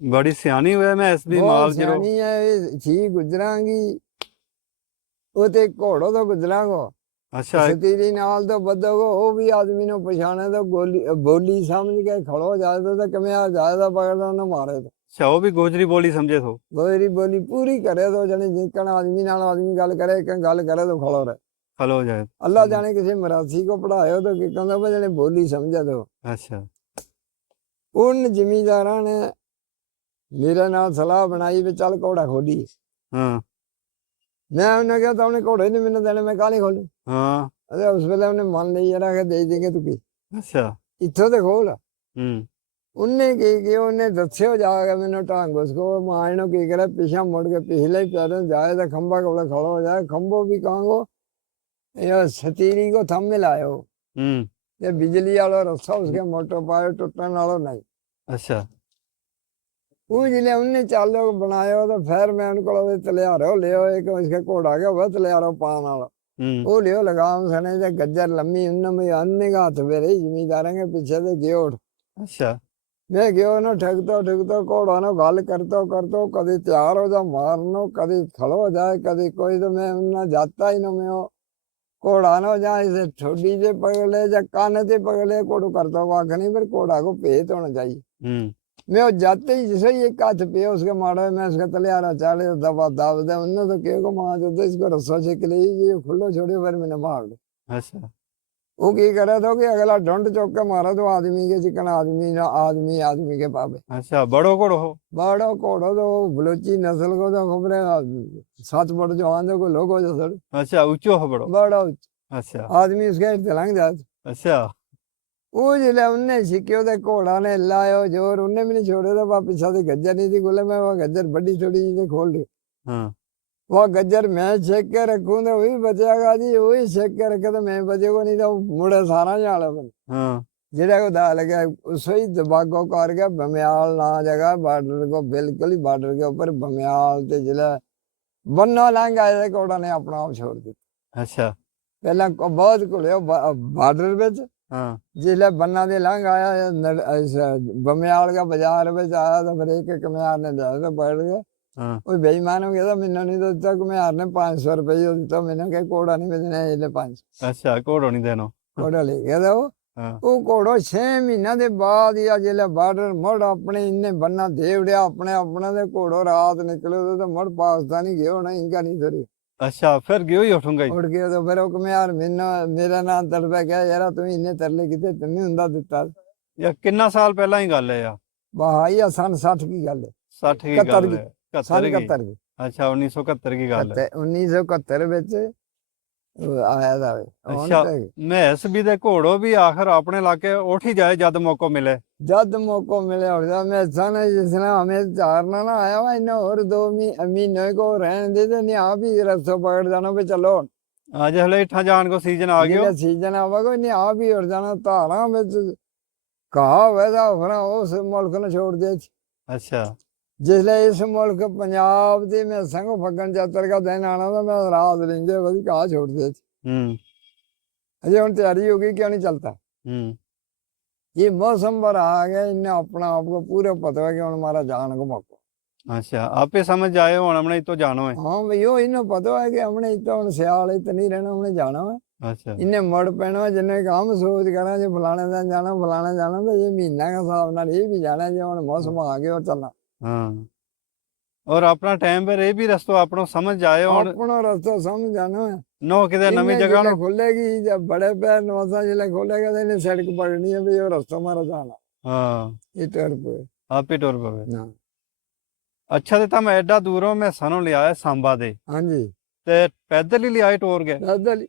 बड़ी सियानी हुए मैं एसबी बहुत माल जरो सियानी है ये थी गुजरांगी वो ते घोड़ो तो गुजरांगो अच्छा सतीरी नाल तो बदोगो वो भी आदमी ने पछाने तो गोली बोली समझ के खड़ो जाए तो कमिया ज्यादा पकड़ो न मारे तो अच्छा वो भी गोजरी बोली समझे तो गोरी बोली पूरी करे तो जने जिकन आदमी नाल आदमी गल करे एक गल करे तो खड़ो रहे। खलो जाए अल्लाह जाने किसी मरासी को पढ़ायो तो कि कहंदा वो जने बोली समझे तो अच्छा उन जिमीदारा ने मेरे नाल सलाह बनाई भी चल घोड़ा खोली। हाँ मैं उन्हें कहा तुमने घोड़े नहीं मैंने देने मैं काली खोली। हाँ अरे उस वेले उन्हें मान ली जरा के दे देंगे तू की अच्छा इत्थों ते खोल उन्हें की उन्हें दस्यो जाके मैंने टांग उसको मारनो की करे पीछा मुड़ के पिछले ही पैरों जाए तो खंबा कोले खड़ो हो जाए खंबो भी कहांगो ये सतीरी को थम मिलायो ये बिजली वाला रस्सा उसके मोटर पाए टूटने वाला नहीं। अच्छा वो जिले उन्हें चालो बनायो तो फिर मैं उनको तलियारो लियो एक इसके घोड़ा के वह तलियारो पान वाला वो लियो लगाम सने से गज्जर लम्मी उनमें अन्य का हाथ मेरे जिमीदार के पीछे से गियो अच्छा मैं गयो ना ठगतो घोड़ा ना गल करतो कभी तैयार हो जा मारनो कभी खड़ो हो जाए कभी कोई तो मैं उन्ना जाता ही ना मैं वो घोड़ा ना जा इसे ठोडी से पकड़े या कान से पकड़े घोड़ो करता वाक नहीं पर घोड़ा को पेट होना चाहिए। मैं वो जाते ही जैसे ही एक हाथ पे उसके मारे मैं उसका तलियारा चाले दबा दाब दे उन्होंने तो के को मार दो इसको रस्सा छेक ले ये खुलो छोड़े पर मैंने मार दो। अच्छा वो की करे तो कि अगला ढूंढ चौक के मारा तो आदमी के चिकन आदमी ना आदमी के पापे अच्छा बड़ो घोड़ो हो बड़ो घोड़ो तो बलोची नस्ल को तो खबरे 7 फुट जवान तो को लोग हो जाते अच्छा ऊंचो हो बड़ो बड़ा अच्छा आदमी उसके लंघ जाते। अच्छा वो जिले उन्हें सिक्के तो घोड़ा ने लायो जोर उन्हें भी नहीं छोड़े तो वह पीछा से गज्जर नहीं थी बोले मैं वह गज्जर बड़ी थोड़ी चीजें खोल दी हाँ वह गज्जर मैं छेक के रखूं तो वही बचेगा जी वही छेक के रखे तो मैं बचेगा नहीं तो मुड़े सारा झाड़ा बन हाँ जिले को दाल गया उसे ही दबाको कर के बमियाल ना जगह बॉर्डर को बिल्कुल ही बॉर्डर के ऊपर बमियाल ते जिले बन्नो लांग आए थे घोड़ा ने अपना आप छोड़ दिया। अच्छा पहला बहुत कुलियो बॉर्डर पे हाँ जिसले बन्ना दे लंघ आया बमियाल का बाजार में आया तो फिर एक कमियार ने दिया तो बैठ गया हाँ वो बेईमान हो गया था मैंने नहीं तो कमियार ने 500 रुपये तो मैंने कहा घोड़ा नहीं बेचना ये 500 अच्छा घोड़ो नहीं देनो घोड़ा ले गया था हाँ वो घोड़ो 6 महीना के बाद या जिले बॉर्डर मुड़ अपने इन्हें बन्ना दे उड़िया अपने अपने दे घोड़ो रात निकले तो मुड़ पाकिस्तानी गए होना इनका नहीं थोड़ी अच्छा फिर गयो ही उठूंगा उड़ गए तो फिर वो यार मैंने मेरा नाम तड़पा क्या यार तुम इन्हें तरले किते तुमने हुंदा दिता या कितना साल पहला ही गल है या भाई या सन 60 की गल है 60 की 71 गल की है सन 71 की 71 की अच्छा 1971 की गल है 1971 ਵਿੱਚ ਉਹ ਆਇਆ ਦਾ ਵੇ। ਹੁਣ ਅੱਛਾ ਤੇ ਮਹਿਸ ਵੀ ਦੇ ਘੋੜੋ ਵੀ ਆਖਰ ਆਪਣੇ ਇਲਾਕੇ ਉੱਠ ਹੀ ਜਾਏ ਜਦ ਮੌਕਾ ਮਿਲੇ। ਜਦ ਮੌਕਾ ਮਿਲਿਆ ਹੋਇਆ ਮੈਂ ਸਾਨੇ ਜਿਸ ਨਾਲ ਹमें ਚਾਰਨਾ ਨਾ ਆਇਆ ਵਾ ਇਹਨਾਂ ਹੋਰ 2 ਮਹੀਨੇ ਕੋ ਰਹਿਣ ਦੇ ਤੇ ਨਹੀਂ ਆਪ ਹੀ ਰਸਤਾ ਪਕੜ ਜਾਣਾ ਵੀ ਚਲੋ ਅੱਜ ਹਲੇ ਇੱਠਾਂ ਜਾਣ ਕੋ ਸੀਜ਼ਨ ਆ ਗਿਓ। ਜਿਹੜਾ ਸੀਜ਼ਨ ਆਵੇਗਾ ਨਹੀਂ ਆਪ ਹੀ ਹੋਰ ਜਾਣਾ ਧਾਰਾਂ ਵਿੱਚ ਘਾਹ ਵੈਦਾ ਫਰਾ ਉਸ ਮੁਲਕ ਨੂੰ ਛੋੜ ਦੇ। ਅੱਛਾ ਜਿਸਲੇ ਇਸ ਮੁਲਕ ਪੰਜਾਬ ਦੇ ਮੈਂ ਸੰਗ ਫੱਗਣ ਜਾਤਰ ਦਾ ਦਿਨ ਆਣਾ ਤਾਂ ਮੈਂ ਰਾਤ ਲੈਂਦੇ ਵਧੀ ਘਾਹ ਛੋੜ ਦੇ। ਹੂੰ ਅਜੇ ਹੁਣ ਤਿਆਰੀ ਹੋ ਗਈ ਕਿਉਂ ਨਹੀਂ ਚਲता। हम्म ये मौसम पर आ गया इन्हें अपना आपको पूरा पता है कि हम हमारा जान को मौका। अच्छा आपे समझ आए हो हमने तो जानो है। हाँ भैया इन्हें पता है कि हमने इतना हम सियाल इत नहीं रहना हमने जाना है। अच्छा इन्हें मड़ पैना जिन्हें काम सोच करा जो फलाने दिन जाना फलाने जाना तो ये महीना का हिसाब नाल ये भी जाना जो हम मौसम आ गया और चलना। हाँ और अपना टाइम पर ये भी रस्तो अपनों समझ आए और अपना रास्ता समझ जाना है। नो किधर नवी जगह नो खुलेगी जब बड़े पैर नौसा जिले खोलेगा तो इन्हें सड़क पकड़नी है भाई और रास्ता हमारा जाना हाँ ये टर्न पे आप ही टुर पवे। ना अच्छा ते तम एडा दूरों मैं सानों ले आया सांबा दे हाँ जी ते पैदल ही ले आए टोर गए। पैदल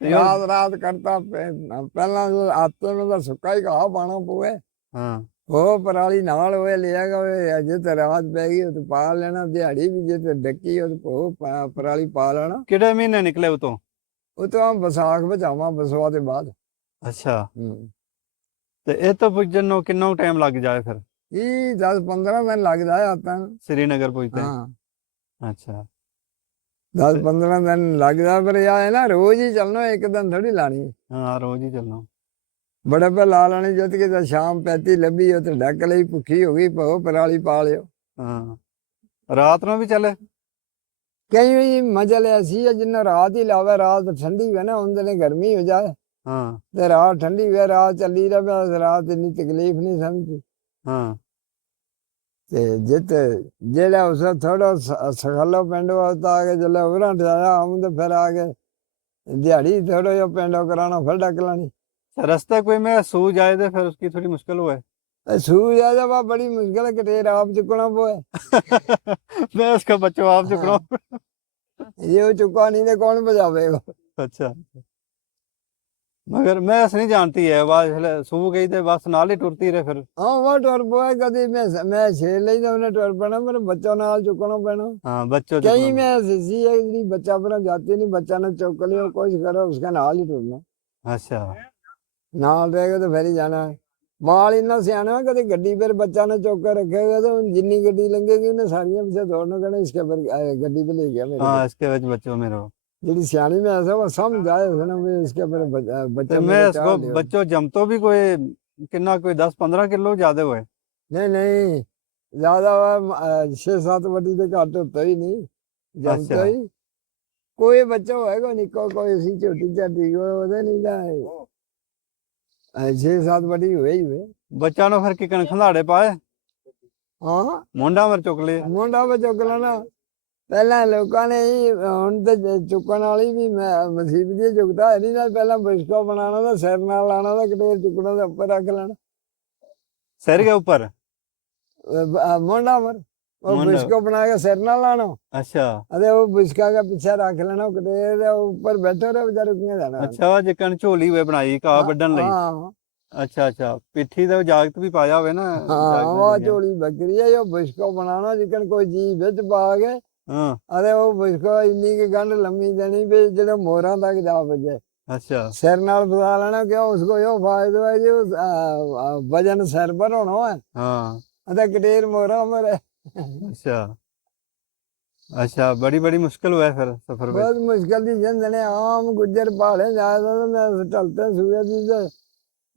ते यार- रात रात करता पहला आते में तो सुक्का ही कहा पाना पवे हाँ वो पराली नाल होए लियागा अजे तो रात पै गई तो पा लेना दिहाड़ी भी जे तो डकी हो तो पराली पा लेना। किड़े महीने निकले वो तो। वो तो हम बसाख बचावा बसवा के बाद। अच्छा ते ये तो पुजन नो किन्ना टाइम लग जाए फिर ये 10-15 दिन लग जाए आता है। श्रीनगर पुजते हैं। हाँ अच्छा 10-15 दिन लग जाए पर यह है ना रोज ही चलना एक दिन थोड़ी लानी। हाँ रोज ही चलना। बड़े पे ला लानी जद के तो शाम पैती लभी हो तो ढक ली भुखी हो गई पो पराली पा लियो। हाँ रात नो भी चले। कई भी मजा ले ऐसी है जिन्हें रात ही लावे रात ठंडी है ना उन दिन गर्मी हो जाए हाँ तो रात ठंडी हुई रात चली रहे रात इन्नी तकलीफ नहीं समझी। हाँ ते जित जेड़ा उस थोड़ा सखलो पिंड होता आगे जल्ले उरा ठहराया हम तो फिर आगे दिहाड़ी थोड़ा जो पिंडो कराना फिर डक लानी। रास्ता कोई में सू जाए तो फिर उसकी थोड़ी मुश्किल हुआ सूज आ जा बड़ी मुश्किल है कटेर आप चुकना पोए मैं उसका बच्चों आप चुकना। ये वो चुका नहीं तो कौन बजावेगा। अच्छा मगर मैं नहीं जानती है आवाज सू गई तो बस नाल ही टुरती रहे फिर। हाँ वो टुर पोए कभी मैं छेड़ ली तो उन्हें टुर पैना मेरे बच्चों नाल चुकना पैना। हाँ बच्चों कहीं में ऐसी है कि बच्चा पर जाती नहीं बच्चा ने चुक लिया कोशिश करो उसका नाल ही टुरना। अच्छा नाल रहेगा तो फिर ही जाना है। माल इन्ना सियाना है कभी गड्डी पर बच्चा ने चौक कर रखेगा तो जिन्नी गड्डी लंघेगी उन्हें सारियां पीछे दौड़ना कहना इसके पर गड्डी पे ले गया मेरे हाँ इसके वजह बच्चों में रहो जी सियानी में ऐसा वो समझ आए ना भी इसके पर बच्चे तो मैं इसको बच्चों जमतो भी कोई कितना कोई 10-15 किलो ज्यादा हुए। नहीं नहीं ज्यादा 6-7 बड़ी तो घट होता ही नहीं जमता अच्छा। ही कोई बच्चा होएगा निको कोई सी छोटी चाटी को नहीं जाए 6-7 बड़ी हुए ही हुए। बच्चा नो फिर किकन खंधाड़े पाए हाँ मुंडा मर चुक लिए। मुंडा पे चुक लेना पहला लोगों ने ही हुण ते चुकन वाली भी मुसीबत ही चुकता है नहीं पहला बिस्को बनाना था सिर नाल लाना था कटेर चुकना था ऊपर रख लेना सर के ऊपर मुंडा पर वो मुंडा। बिस्को बना के सिर नाल लाना अच्छा अरे वो बिस्का का पीछे रख लेना कटेर ऊपर बैठे रहे बेचारे रुकिया जाना। अच्छा वा जिकन झोली हुए बनाई घाह बड्ढन लई। हाँ अच्छा अच्छा पिट्ठी ते जागत भी पाया हुए ना हाँ जागत वो ने लगे। चोली बकरी है यो बिस्को बनाना जिकन कोई चीज बिच पा के हाँ अरे वो बिस्को इन्नी की गंढ लम्मी देनी भी जेड़े मोहरा तक जा बजे अच्छा सिर नाल फसा लेना क्यों उसको यो फायदा है जो वजन सिर पर होना है हाँ अरे कटेर मोहरा मेरे अच्छा अच्छा बड़ी बड़ी मुश्किल हुआ है फिर सफर में। बहुत मुश्किल थी जिंदने आम गुज्जर पहाड़े जाए तो मैं चलते सूए थी से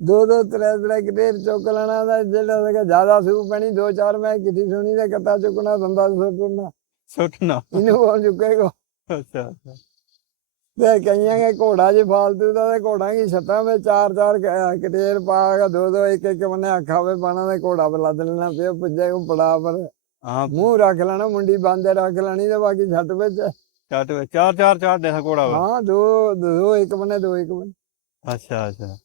2-3 कटेर चुक लेना था जेड़ा ज्यादा सूह पैनी 2-4 मैं किसी सुनी तो कट्टा चुकना धंधा सुटना सुटना इन्हू कौन चुकेगा। अच्छा अच्छा ते कईयां के घोड़ा जी फालतू दा ते घोड़ा की छत्ता में 4-4 कटेर पा के 2-2 एक बने आखा पे पाना ते घोड़ा पर लद लेना पे पुजे को पड़ा पर हाँ मुंह रख लेना मुंडी बांधे रख लेनी ते बाकी छत विच चाट हुए 4-4 देखा घोड़ा हुआ। हाँ 2 एक बने 2 एक बने। अच्छा अच्छा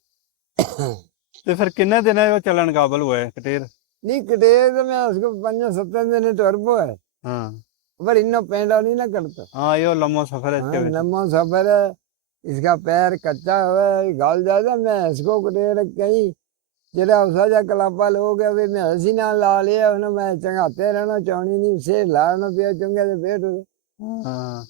तो फिर किन्ने दिन है वो चलन काबल हुआ है कटेर। नहीं कटेर तो मैं उसको 5-7 दिन टुर है हाँ पर इन्नो पेंडा नहीं ना करता। हाँ यो लम्बा सफर है इसके हाँ, बीच। लम्बा सफर है, इसका पैर कच्चा हुआ है, गल जाता। मैं इसको कटेर कहीं जेड़ा उसा जा कलापा लोग है, मैं हसी ना ला लिया उन्हें, मैं चंगाते रहना चाहनी नहीं, से लाना पिया चंगे से पेट हो। हाँ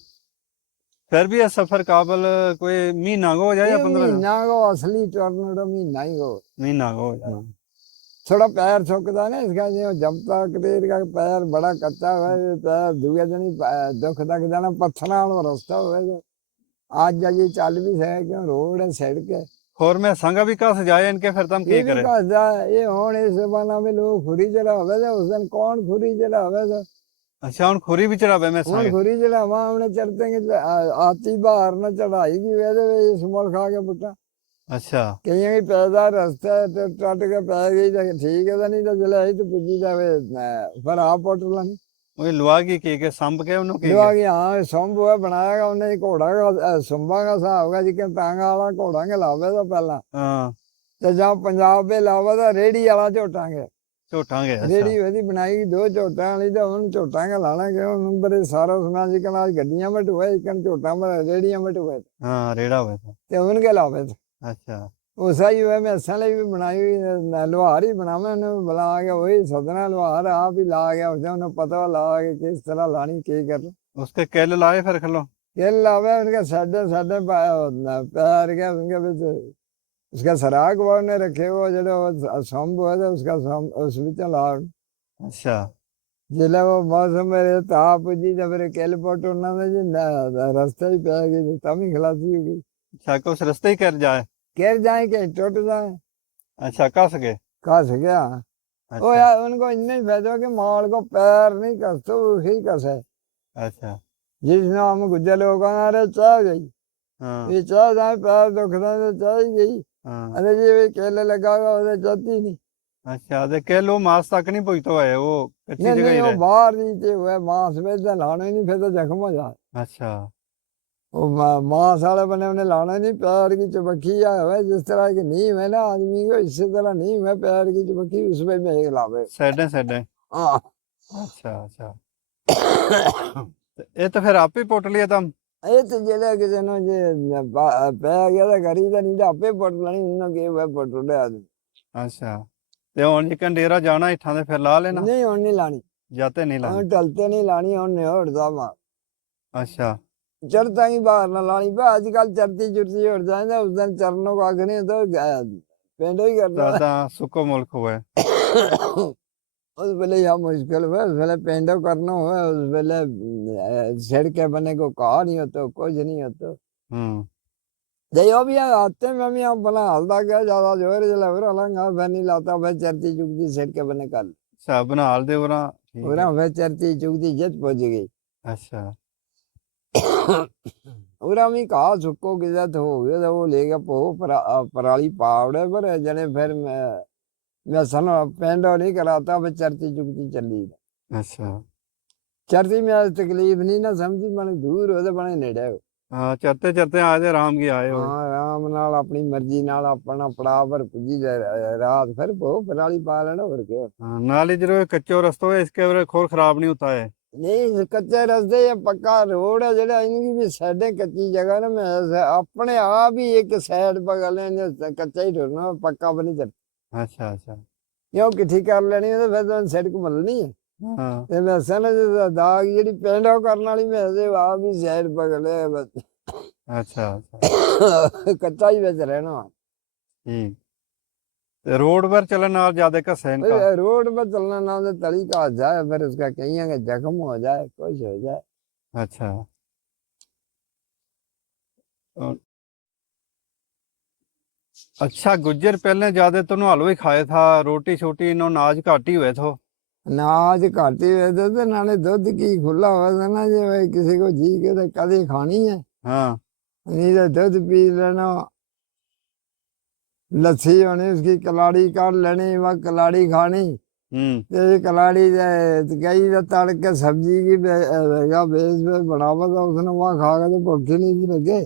फिर भी ये सफर काबल कोई महीना को हो जाए या ये 15 दिन? महीना को असली टोर्नाडो महीना ही को। महीना को हो जाए। थोड़ा पैर सुकता ना इसका, जो जब तक कटेर का पैर बड़ा कच्चा हुआ है, पैर दुए दिन दुख तक जाना पत्थर रास्ता हुआ है। आज जाइए चल भी सके, क्यों रोड है, सड़क है। और मैं संगा भी कस जाए इनके फिर तुम ये की भी करे? कस जाए, ये होने इस बना में लोग खुरी चढ़ा हुआ था उस दिन। कौन खुरी चढ़ा हुआ था? अच्छा उन खुरी भी चढ़ावे मैं कौन संग? खुरी चढ़ा वहां हमने चढ़ते हैं आती बाहर न चढ़ाई की वजह से ये सुमल खा के पुटा अच्छा कहीं की पैदा रास्ता है तो टट के पै गई तो ठीक है, तो नहीं तो चले आई तो पुजी जावे पर आप पोटला नहीं वही लुआ की के संभ के उन्हों की जो आ गया। हाँ सोम हुआ बनाया उन्हें घोड़ा का सुंबा का सा होगा जी के टांगा वाला घोड़ा के लावे तो पहला हाँ तो जहाँ पंजाब पे लावा था रेडी वाला झोटांगे। झोटांगे। अच्छा रेडी वही बनाई दो झोटा वाली तो उन झोटा के लाना क्यों नंबर सारा सुना जी कल आज गड्डियां में हुआ एक झोटा में रेडियां में हुए हाँ रेड़ा हुआ था। तो उनके लावे थे अच्छा उसा ही हुआ। मैं असा भी बनाई हुई लोहार ही बनावे उन्हें बुला के वही सदना लोहार आप ही ला गया उसे उन्हें पता ला के किस तरह लानी की कर उसके केल लाए फिर खलो? ये लावे उनके साढ़े साढ़े पैर के उनके बीच उसका सराग वो उन्हें रखे वो जो सोम हुआ था उसका उस बीच ला। अच्छा जिले वो मौसम मेरे ताप जी जब मेरे केल पोट उन्होंने जी रास्ते ही पै गई तब ही खलासी होगी। अच्छा को उस रास्ते ही कर जाए? कैर जाए के टूट जाए अच्छा कस के? कस गया। ओ अच्छा यार उनको इन्ने ही फायदा कि माल को पैर नहीं कस तो उसी कसे। अच्छा जिसने हम गुज्जर लोगों ने चाह गई हाँ ये चाह जाए पैर दुखना तो चाह ही गई। हाँ। अरे जी वे केले लगा हुआ उसे चाहती नहीं। अच्छा दे केलो मास तक नहीं पहुंचता है वो कच्ची नहीं जगह नहीं ही वो रहे? बाहर नीचे हुआ मांस में तो लाना ही नहीं फिर तो जख्म हो जाए। अच्छा वो मांस वाले बने उन्हें लाना नहीं। पैर की चबक्खी है जिस तरह की नींव है ना आदमी को इसी तरह नींव है पैर की चबक्खी उसमें में लावे। साइडें साइडें। हाँ अच्छा अच्छा ते ये तो फिर आप ही पुट लिया तुम? ये तो जेड़ा किसी ने जे पै गया था घरी तो नहीं तो आपे पट लेनी उन्होंने के हुआ पट उड़े आदमी। अच्छा ते हुन जिकन डेरा जाना इठां दे फिर ला लेना? नहीं और नहीं लानी जाते नहीं लानी? और टलते नहीं लानी और नहीं उड़ता मार अच्छा चरता ही बाहर ना लानी पे आजकल चरती चुरती उड़ जाए उस दिन चरनों का आगे नहीं तो पेंडो ही करना ज्यादा सुको मुल्क हुआ है। उस वेले यह मुश्किल हुआ उस वेले पेंडो करना हुआ उस वेले सड़के बने को कहा नहीं होता कुछ नहीं होता। हम्म जो भी आते में भी आप बना हल्दा क्या ज्यादा जोर जला अलंगा बनी लाता भाई चरती चुगती सड़के बने कल अच्छा बना हाल दे उरा ठीक पूरा है। भाई चरती चुगती जत पहुंच गई। अच्छा पूरा मी कहा सुको की जत हो गया तो वो ले गया पो पराली पावड़े पर जने फिर मैं सन पेंडो नहीं कराता भाई चरती चुगती चली। अच्छा चरती में आज तकलीफ नहीं ना समझी बने दूर हो तो बने नेड़े हो। हाँ चरते चरते आज राम की आए हो। हाँ आराम नाल अपनी मर्जी नाल अपना पड़ा पर पुजी रात फिर पो पराली पा लेना और क्या। हाँ नाली जो कच्चो रस्तो है इसके ऊपर खोर खराब नहीं होता है। नहीं कच्चे रास्ते या पक्का रोड है जेड़ा इनकी भी साइडें कच्ची जगह ना मैं अपने आप ही एक साइड पकड़ लेने कच्चा ही ढूंढना पक्का बनी चल अच्छा अच्छा क्यों किठी कर लेनी है तो फिर तो सड़क मिलनी है। हाँ ते मैं सन दाग जेडी पेंडो करने वाली मैं से आप ही साइड पकड़ ले बस अच्छा अच्छा कच्चा ही बच रहना। ठीक ते रोड पर चलन और ज्यादा कसे इनका? रोड पर चलना ना तो तली का जाए फिर उसका कहीं आगे जख्म हो जाए कुछ हो जाए। अच्छा अ- अच्छा गुज्जर पहले ज्यादा तो हलवा ही खाए था रोटी छोटी इन्हों नाज घाट ही हुए थो। अनाज घट ही हुए थे तो नाले दूध की खुला हुआ था ना जो भाई किसी को जी के तो कभी खानी है हाँ नहीं तो दूध पी लेना लस्सी होनी उसकी कलाड़ी काट लेनी वह कलाड़ी खानी। तो ये कलाड़ी गई तो तड़ के सब्जी की बेस बनावा था उसने वहाँ खा के तो भुखे नहीं थी लगे।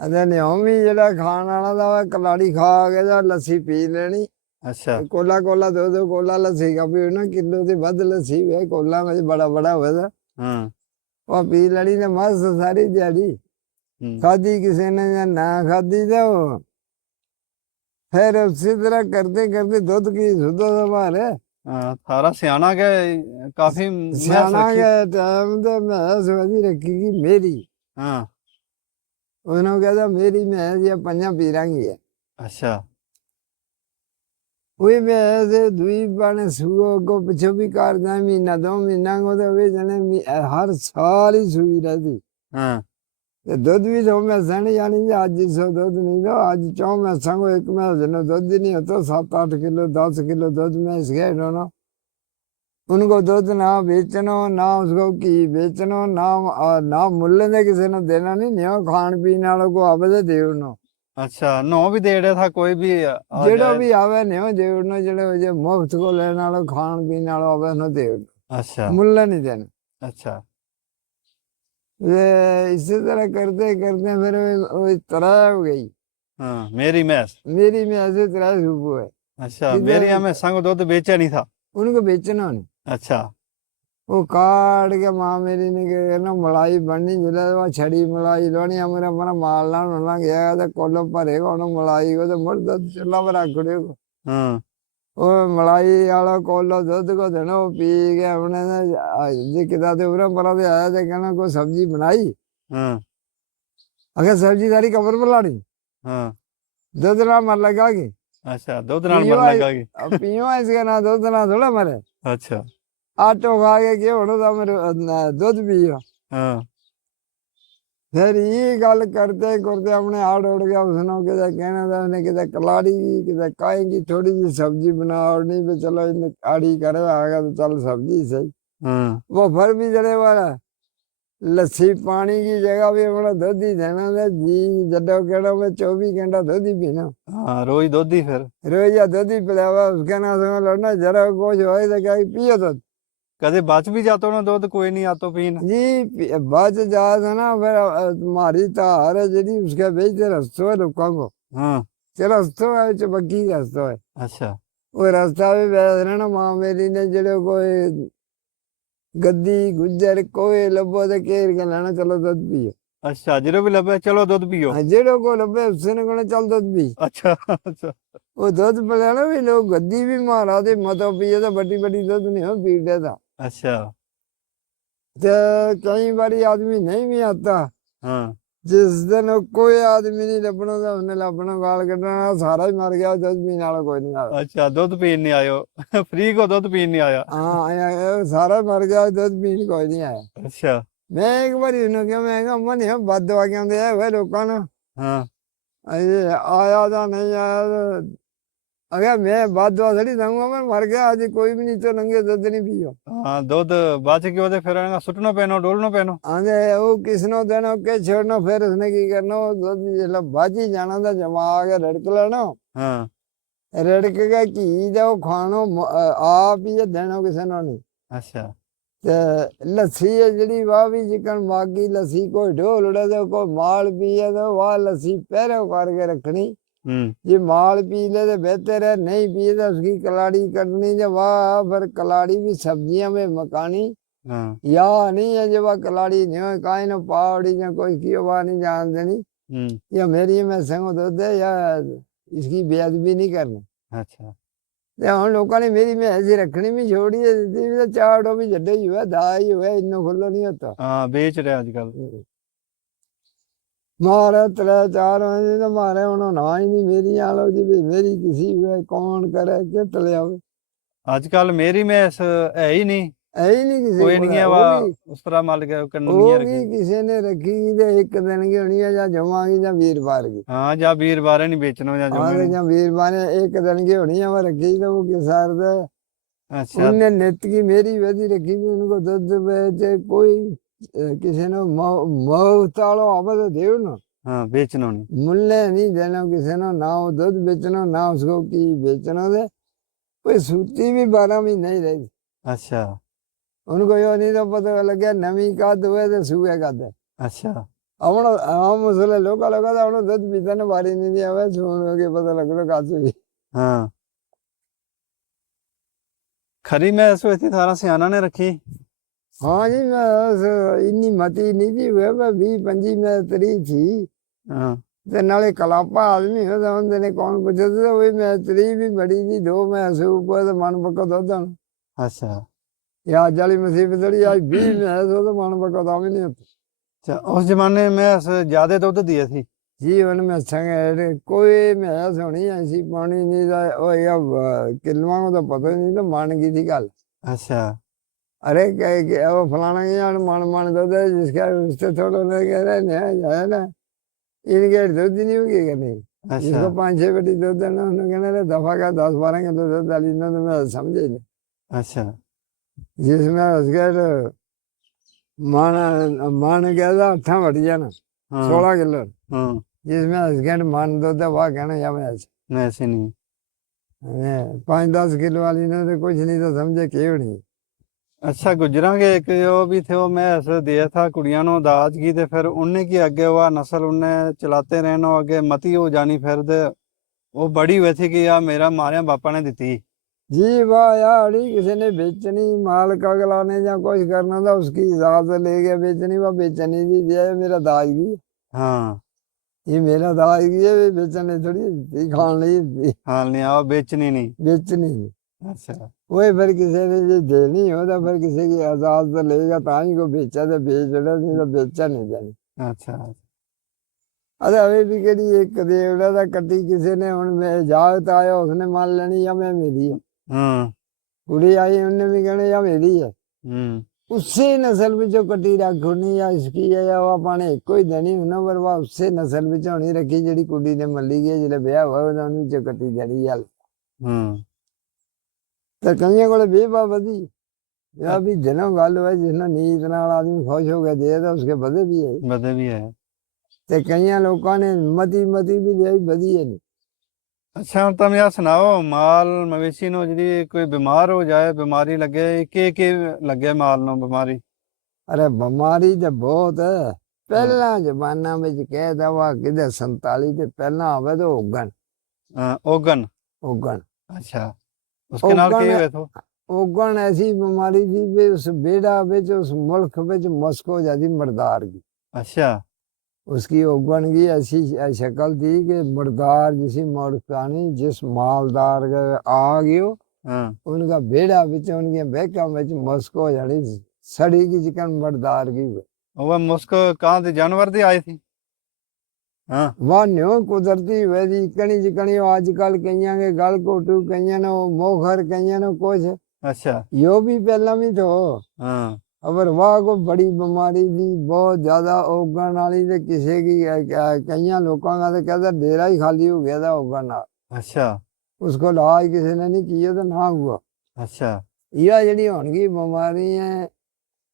अरे नियोमी जेड़ा खान वाला था वह कलाड़ी खा के तो लस्सी पी लेनी। अच्छा कोला कोला दो कोला लस्सी का भी ना किलो से बद लस्सी हुआ कोला में बड़ा बड़ा हुआ था ਹਾਂ ਉਹ ਪੀ ਲੈਣੀ ਤੇ ਮਸਤ ਸਾਰੀ ਦਿਹਾੜੀ। ਹੂੰ, ਖਾਧੀ ਕਿਸੇ ਨੇ ਜਾਂ ਨਾ ਖਾਧੀ ਤੇ ਉਹ ਫਿਰ ਉਸੇ ਤਰ੍ਹਾਂ ਕਰਦੇ ਕਰਦੇ ਦੁੱਧ ਕੀ ਸੁੱਧਾ ਦਾ ਭਾਰ ਹੈ। ਹਾਂ ਸਾਰਾ ਸਿਆਣਾ ਗਏ ਕਾਫੀ ਮੈਸ ਸਿਆਣਾ ਰੱਖੀ। ਗਏ ਟਾਈਮ ਤੇ ਮੈਂ ਸਵਾਦੀ ਰੱਖੀ ਮੇਰੀ। ਹਾਂ ਉਹਨੂੰ ਕਹਿੰਦਾ ਮੇਰੀ ਮੈਂ ਜਾਂ ਪੰਜਾਂ ਪੀਰਾਂਗੀ ਹੈ। ਅੱਛਾ ਉਹੀ ਮੈਂ ਤੇ ਦੂਈ ਬਾਣੇ ਸੂਓ ਅੱਗੋਂ ਪਿੱਛੋਂ ਵੀ ਕਰਦਾ ਮਹੀਨਾ 2 ਮਹੀਨਾ ਉਹਦੇ ਵੀ ਜਣੇ ਹਰ ਸਾਲ ਹੀ ਸੂਈ ਰਹਦੀ। ਹਾਂ ਤੇ ਦੁੱਧ ਵੀ ਦੋ ਮੈਸਾਂ ਨੇ ਜਾਣੀ ਜੀ ਅੱਜ ਸੋ ਦੁੱਧ ਨਹੀਂ ਦੋ ਅੱਜ 4 ਮੈਸਾਂ को एक मैस ਨੂੰ ਦੁੱਧ ही नहीं होता 7-8 किलो 10 किलो दूध मैस गए दोनों। उनको दूध ना बेचनो ना उसको घी बेचनो ना मुल्ले ने किसी ने देना नहीं खान पीने वालों को आवे तो दे उन्हों। अच्छा नौ भी दे रहा था कोई भी आ जेड़ो जाए। भी आवे नहीं दे उन्हों जेड़े मुफ्त को लेने वालों खान पीने वालों आवे उन्हों दे उन्हों अच्छा मुल्ले नहीं देना। अच्छा इसी तरह करते करते फिर वो तरह हो गई हाँ मेरी मैस। मेरी में ऐसे तरह सुबह है अच्छा किधर मेरी मैसां को दूध बेचा नहीं था। उनको बेचना नहीं। अच्छा वो काट के माँ मेरी ने कहना मलाई बननी जिले वो छड़ी मलाई लोनी हमारा अपना माल ना होना गया तो कोलो भरेगा उन्होंने मलाई को तो मुड़ दूध चूल्हा पर रख दे। हाँ वो मलाई वाला कोलो दूध को देना वो पी के उन्होंने जी किता तो उरा परा तो आया तो कहना कोई सब्जी बनाई। हाँ अगर सब्जी सारी कबर पर लानी हाँ दूध ना मर लगा कि अच्छा दूध नाल मर लगा कि पियो इसके ना दूध ना थोड़ा मरे अच्छा आटो खा के क्यों तो मेरे दूध पियो। हाँ फिर ये गल करते करते अपने आड़ उड़ गया उसने किते कहना था उसने किते कलाड़ी की किते काएंगी थोड़ी जी सब्जी बनाओ नहीं भी चलो इन्हें आड़ी करे आगा तो चल सब्जी सही। हाँ वो फिर भी जड़े वाला लस्सी पानी की जगह भी अपना दूध ही देना था जी जड्डो कहना मैं 24 घंटा दूध ही पीना हाँ रोज दूध ही फिर रोज या दूध ही पिलावा उसके ना से लड़ना जरा कुछ हो तो क्या पियो दूध कदे बच भी जातो ना दूध कोई नहीं आतो पीन। जी बच जाता ना फिर तुम्हारी तार है जी उसके बेचते रस्तों है लोगों को हाँ रस्तों है चबक्की रस्तों है अच्छा वो रास्ता भी वैसे रहना माँ मेरी ने जड़े कोई गद्दी गुज्जर कोई लभो तो घेर के लेना चलो दूध पियो। अच्छा जिरो भी लबे चलो दूध पियो। हाँ जेड़ो को लभे उससे ने कहना चल दूध पी। अच्छा अच्छा वो दूध पिलाना भी लोग गद्दी भी मारा दे मतो पिए तो बड़ी बड़ी दूध नहीं हो पी था। अच्छा तो कई बारी आदमी नहीं भी आता हाँ जिस दिन कोई आदमी नहीं लभना तो उसने लभना गाल कटना सारा ही मर गया दूध पीने वाला कोई नहीं आया। अच्छा दूध पीन नहीं आयो फ्री को दूध पीन नहीं आया। हाँ सारा मर गया दूध पीने कोई नहीं आया। अच्छा मैं एक बार उन्होंने क्या मैं कहा मन है बद दवा के आते हैं लोगों ने हाँ आया था नहीं आया तो अगर मैं बद दवा थोड़ी दूंगा मैं मर गया आज कोई भी नहीं तो नंगे दूध नहीं पियो। हाँ दूध बच गयो तो फिर सुटनो पैनो डोलनो पैनो। आंदे वो किसनो देना के छोड़ना फिर उसने की करना वो दूध जिसला बाजी जाना था जमा के रड़क लेना हाँ रड़क के घी दो खानो आप ही देना किसी ने नहीं। अच्छा ते लस्सी है जड़ी वाह भी चिकन बाकी लस्सी कोई ढोल उड़े तो कोई माल पिए तो वाह लस्सी पहरे करके रखनी ये माल पी ले तो बेहतर है नहीं पिए तो उसकी कलाड़ी करनी जब वाह फिर कलाड़ी भी सब्जियां में मकानी हाँ या नहीं है जब वह कलाड़ी नहीं हो काई ना पावड़ी या कोई की वाह नहीं जान देनी या मेरी मैं संग दूध है या इसकी बेअदबी नहीं करनी। अच्छा ते हम लोगों ने मेरी में ऐसी रखनी भी छोड़ी है तो चार भी जड्डे ही हुआ दा ही हुआ इन्ना खुल्ला नहीं होता। हाँ बेच रहे आजकल। मारे 3-4 महीने तो मारे उन्होंने ना ही नहीं मेरी आलो जी भी मेरी किसी हुए कौन करे के तले आवे आजकल मेरी में है ही नहीं है ही नहीं किसी कोई को नहीं है होगी वह उस तरह माल के करनी होगी रखी। किसी ने रखी तो एक दिन की होनी है या जमागी या वीरवार की। हाँ जा वीरवार नहीं बेचना या हाँ जो या वीरवार एक दिन की होनी है वो रखी तो वो किसार दे अच्छा उनने नित की मेरी वधी रखी भी उनको दूध बेचे कोई किसी ने मौतालो आवे तो देव ना हाँ बेचना नहीं मुल्ले नहीं देना किसी ने ना वो दूध बेचना ना उसको की बेचना दे कोई सूती भी 12 महीने नहीं रही। अच्छा उनको यो नहीं तो पता लगे नमी का हुए तो सूखे का दे अच्छा अपना हम मुसले लोग लगा था अपना दूध पीता ने बारी नहीं दिया हुआ सुन के पता लग रहा कासू भी। हाँ खरी मैं ऐसे थी थारा सियाना ने रखी हाँ जी मैं इन्नी मती नहीं जी हुए मैं 20-25 में तरी थी ਹਾਂ ते नाले कलापा आदमी होता होंगे ने कौन पूछे तो वही मैं तरी भी बड़ी जी 2 मैं ऊपर तो मन पक्का दोदन ਅੱਛਾ या जाली मुसीबत तड़ी आज 20 में है तो मन पक्का दाम ही नहीं होता ਅੱਛਾ ਉਸ ਜ਼ਮਾਨੇ ਮੈਂ ਜ਼ਿਆਦਾ ਦੁੱਧ ਦਿਆ ਸੀ जीवन में संग कोई मैं होनी ऐसी पानी नहीं था ओ या किलवा को तो पता ही नहीं तो मान गई थी गल ਅੱਛਾ अरे वो फलाना यार मन मन दो जिसका उससे थोड़ा ना कह रहे है ना इनके दूध नहीं होगी कि नहीं ਅੱਛਾ जिसको 5-6 बेटी दूध देना उन्होंने कहना रे दफा का 10-12 किलो दूध डाली ना तो मैं समझे नहीं ਅੱਛਾ जिसमें उसके मान मान गया था 8 बढ़ जाना ਹਾਂ 16 किलो ਹਾਂ जिसमें उसके मान दूध है वह कहना या मैं ਐਸੇ ਨਹੀਂ 5-10 किलो वाली ने तो कुछ नहीं तो समझे क्यों नहीं ਅੱਛਾ ਗੁਜਰਾਂਗੇ ਇੱਕ ਉਹ ਵੀ ਥੇ ਉਹ मैं ऐसे दिया था कुड़ियां नो दाज की ते फिर उनने की आगे हुआ नस्ल उनने चलाते रहना आगे मती हो जानी फिर ते वो बड़ी हुई थी कि यार मेरा मारिया पापा ने दी जी वाह यार किसी ने बेचनी माल का गलाने या कुछ करना था उसकी इजाजत ले गया बेचनी वह बेचनी थी ये मेरा दाज की हाँ ये मेरा दाज की है बेचने थोड़ी थी खान नहीं थी हाल नहीं आओ बेचनी नहीं बेचनी थी अच्छा वही फिर किसी ने जो देनी हो तो फिर किसी की इजाजत लेगा ताई को बेचा तो बेच रहा नहीं तो बेचा नहीं जानी अच्छा अरे अभी भी करी एक देवड़ा था कटी किसी ने उनमें इजाजत आया उसने मान लेनी या मैं मेरी है हाँ कुड़ी आई उनने भी कहना या मेरी है उससे नस्ल ਵਿੱਚੋਂ ਕੱਟੀ ਰੱਖ ਹੋਣੀ ਜਾਂ ਇਸकी ਹੈ ਜਾਂ ਉਹ ਪਾਣੇ ਇੱਕੋ ਹੀ ਦੇਣੀ ਉਹਨਾਂ ਪਰ ਵਾ ਉਸੇ ਨਸਲ ਵਿੱਚ ਹੋਣੀ ਰੱਖੀ ਜਿਹੜੀ ਕੁੜੀ ਨੇ ਮੱਲੀ ਗਈ ਜਿਹੜੇ ਵਿਆਹ ਹੋਇਆ ਉਹਨਾਂ ਵਿੱਚੋਂ ਕੱਟੀ ਦੇਣੀ ਯਾਰ ਤੇ ਕਈਆਂ ਕੋਲੇ ਬੇਵਾ ਵਧੀ या भी जन्म गल है जिसने नीत नाल आदमी खुश हो गया दे तो उसके बदे भी है बदे भी है ते कईयां लोगों ने मती मती भी दे बधी है नहीं अच्छा ਹੁਣ तुम यार सुनाओ माल मवेशी नो जी कोई बीमार हो जाए बीमारी लगे के लगे माल नो बीमारी अरे बीमारी तो बहुत है पहला जमाना में कहता हुआ कि 47 ते पहला आवे तो ओगन ओगन ओगन अच्छा उसके नाल ओगन के हुए तो ओगन ऐसी बीमारी थी भी उस बेड़ा बिच उस मुल्क बिच मस्क हो जाती मर्दार की अच्छा उसकी ओगन की ऐसी शक्ल थी कि मर्दार जिसी मर्दानी जिस मालदार आ गयो उनका बेड़ा बिच उनके बेका बिच मस्क हो जानी सड़ी की चिकन मर्दार की वो मुस्क कहाँ थे जानवर दी आई थी हाँ वह न्यो कुदरती वैसी कणी चिकनी आजकल कईयां के गल कोटू कईयां ने मोखर कईयां ने कुछ अच्छा यो भी पहला भी तो हाँ अगर वाह को बड़ी बीमारी थी बहुत ज्यादा ओगन वाली तो किसी की कईयां लोगों का तो कहता डेरा ही खाली हो गया था ओगन नाल अच्छा उसको इलाज किसी ने नहीं किया तो ना हुआ अच्छा यह जड़ी होगी बीमारी है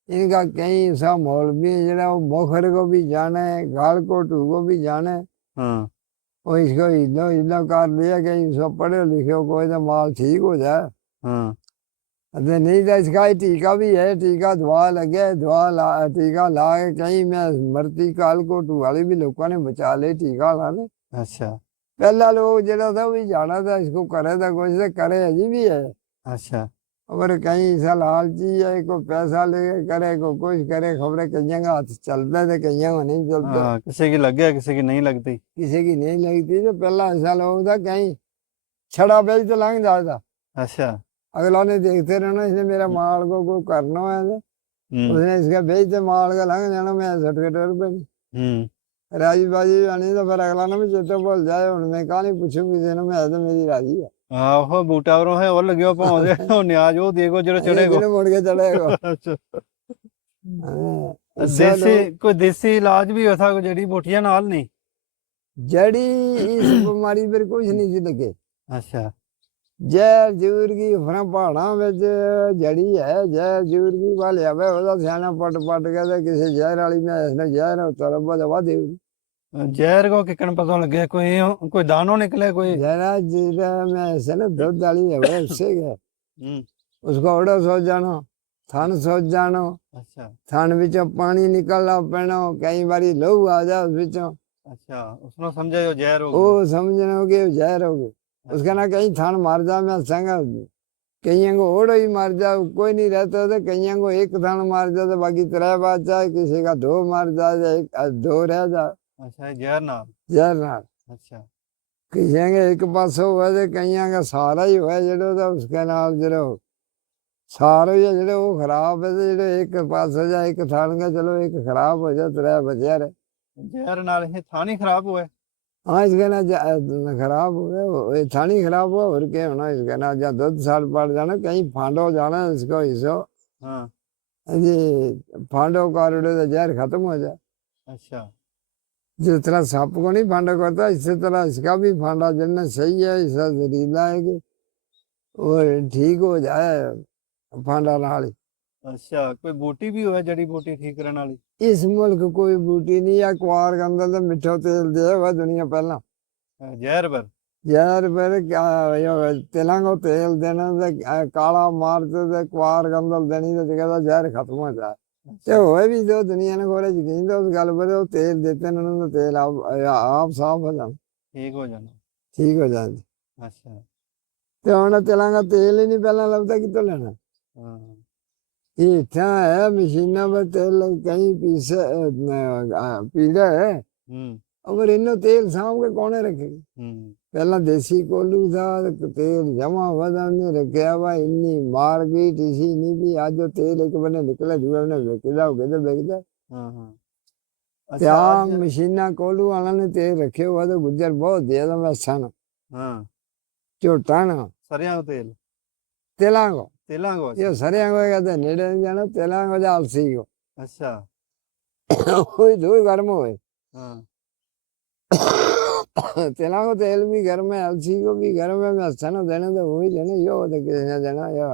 इनका कई सा मौलवी है जरा वो मोखर को भी जाने गाल कोटू को भी जाने हाँ वो इसको इलो इलो कर लिया कहीं सब पढ़े लिखे हो कोई तो माल ठीक हो जाए हाँ अरे नहीं तो इसका ही टीका भी है टीका दवा लगे दवा टीका ला के कहीं मैं मरती काल कोटू वाले भी लोगों ने बचा ले टीका लाने अच्छा पहला लोग जरा था भी जाना था इसको करे था कुछ से करे अजी भी है अच्छा और कहीं ऐसा लालची है को पैसा ले करे को कुछ करे खबरें कईया का हाथ चलता है कईया को नहीं चलता हाँ किसी की लग गया किसी की नहीं लगती किसी की नहीं लगती तो पहला ऐसा लोग था कहीं छड़ा बेच तो लंघ जाता अच्छा अगला ने देखते रहना इसने मेरा माल को करना है तो उसने इसका बेचते माल का लंघ जाना मैं 60 रुपए राजी बाजी आनी तो फिर अगला ना भी चेते बोल जाए उनमें कहा नहीं पूछू किसी ने मैं तो मेरी राजी है आहो बूटा वरों है और लगियो पहुंचे ओ न्याज वो देगो जरो चढ़ेगो जिन्हें मुड़ के चढ़ेगा अच्छा हाँ, देसी कोई देसी इलाज भी होता कोई जड़ी बूटियां नाल नहीं जड़ी इस बीमारी पर कुछ नहीं सी लगे अच्छा जहर जूर की फरा पहाड़ा बिच जड़ी है जहर जूर की वाले आवे ओदा सियाना पट पट के ते किसी जहर वाली में इसने जहर तरफ दवा दे जहर को किकन पता लगे कोई दानो निकले कोई जरा जीरा में ऐसे ना दूध वाली है उससे क्या उसको ओड़ा सोच जानो थन सोच जानो अच्छा थन विचों पानी निकलना पैना कई बारी लहू आ जाए उस विचों अच्छा उसने समझे जो जहर हो वो समझना हो गया जहर हो गया उसका ना कहीं थान मार जा मैं संग कईयों को ओड़ो ही मार जाए, कोई नहीं रहता तो कईयों को एक थान मार जाए तो बाकी 3 बाज जाए, किसी का 2 मार जाए, एक 2 रह जाए अच्छा ये जहर नाल। जहर नाल। अच्छा किसी के एक पासों हुआ तो कईयों का सारा ही हुआ जो तो उसके नाल जो सारे ही जो वो खराब है, तो जो एक पास हो जाए एक थान का चलो एक खराब हो जाए 3 बचिया रहे। जहर नाल ये थानी खराब हुआ। हाँ इसके ना खराब हो गया वो थानी खराब हुआ और क्या होना इसके ना, जहाँ 2 साल पड़ जाना कहीं फांडो जाना इसको हिस्सो हाँ जी, फांडो कारोड़े तो जहर खत्म हो जाए। अच्छा जिस तरह सांप को नहीं फांडा करता इसी तरह इसका भी फांडा जलना सही है, इसका जहरीला है कि वो ठीक हो जाए फांडा नाल ही। अच्छा कोई बूटी भी हुआ जड़ी बूटी ठीक करने वाली। इस मुल्क कोई बूटी नहीं है, कुआर के अंदर तो मिठो तेल दे हुआ दुनिया पहला जहर पर। यार फिर क्या तिलंगो तेल देना ते काला मारते ते कुआर के अंदर देनी तो कहता जहर खत्म हो जाए। ते अच्छा होए भी तो दुनिया ने कोरे यकीन तो उस गल पर वो तेल देते हैं उन्होंने तेल आप साफ हो जाए, ठीक हो जाना। ठीक हो जाए। अच्छा ते हुन तिलंगा तेल ही नहीं पहला लगता कितों लेना। हाँ ये इतना है मशीना पर तेल कहीं पीसे पीड़ा है, हम्म और इन्हों तेल साम के कौने रखेगी। हम्म पहला देसी कोलू था तो तेल जमा हुआ था हमने रखा हुआ, इन्नी मार्केट इसी नहीं थी। आज जो तेल एक बने निकले दूसरे ने बेचदा हो गए बेचदा हाँ हाँ त्या अच्छा आज मशीना कोलू वाला ने तेल रखे हुआ तो गुजर बहुत दिया था मैं सन हाँ झोटा ना सरिया का तेल तेलांगो तेलां को। ये अच्छा सरियांगो कहते नेड़े नहीं जाना, तेलांगो जा अलसी को अच्छा वही दो गर्म हुए। हाँ तेलांगो तेल भी गर्म है, अलसी को भी गर्म है, मैं सन देने तो वही देने यो तो किसी ने देना यो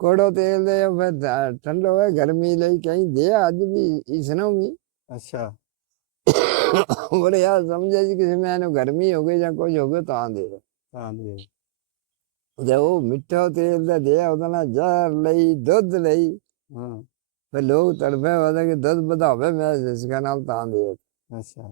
कोड़ो तेल दे फिर ठंडो है गर्मी लई कहीं दे अज भी इसनो भी अच्छा बोले यार समझे जी किसी में गर्मी हो गई या कुछ हो गया तो दे हाँ जी जे वो मिठो तेल दे दे ਉਹਦੇ ਨਾਲ ਜ਼ਹਿਰ ਲਈ ਦੁੱਧ ਲਈ हाँ ਫਿਰ ਲੋਕ ਤੜਫੇ ਉਹਦੇ ਕਿ ਦੁੱਧ ਵਧਾਵੇ ਮੈਂ इसके नाल ਤਾਂ ਦੇ अच्छा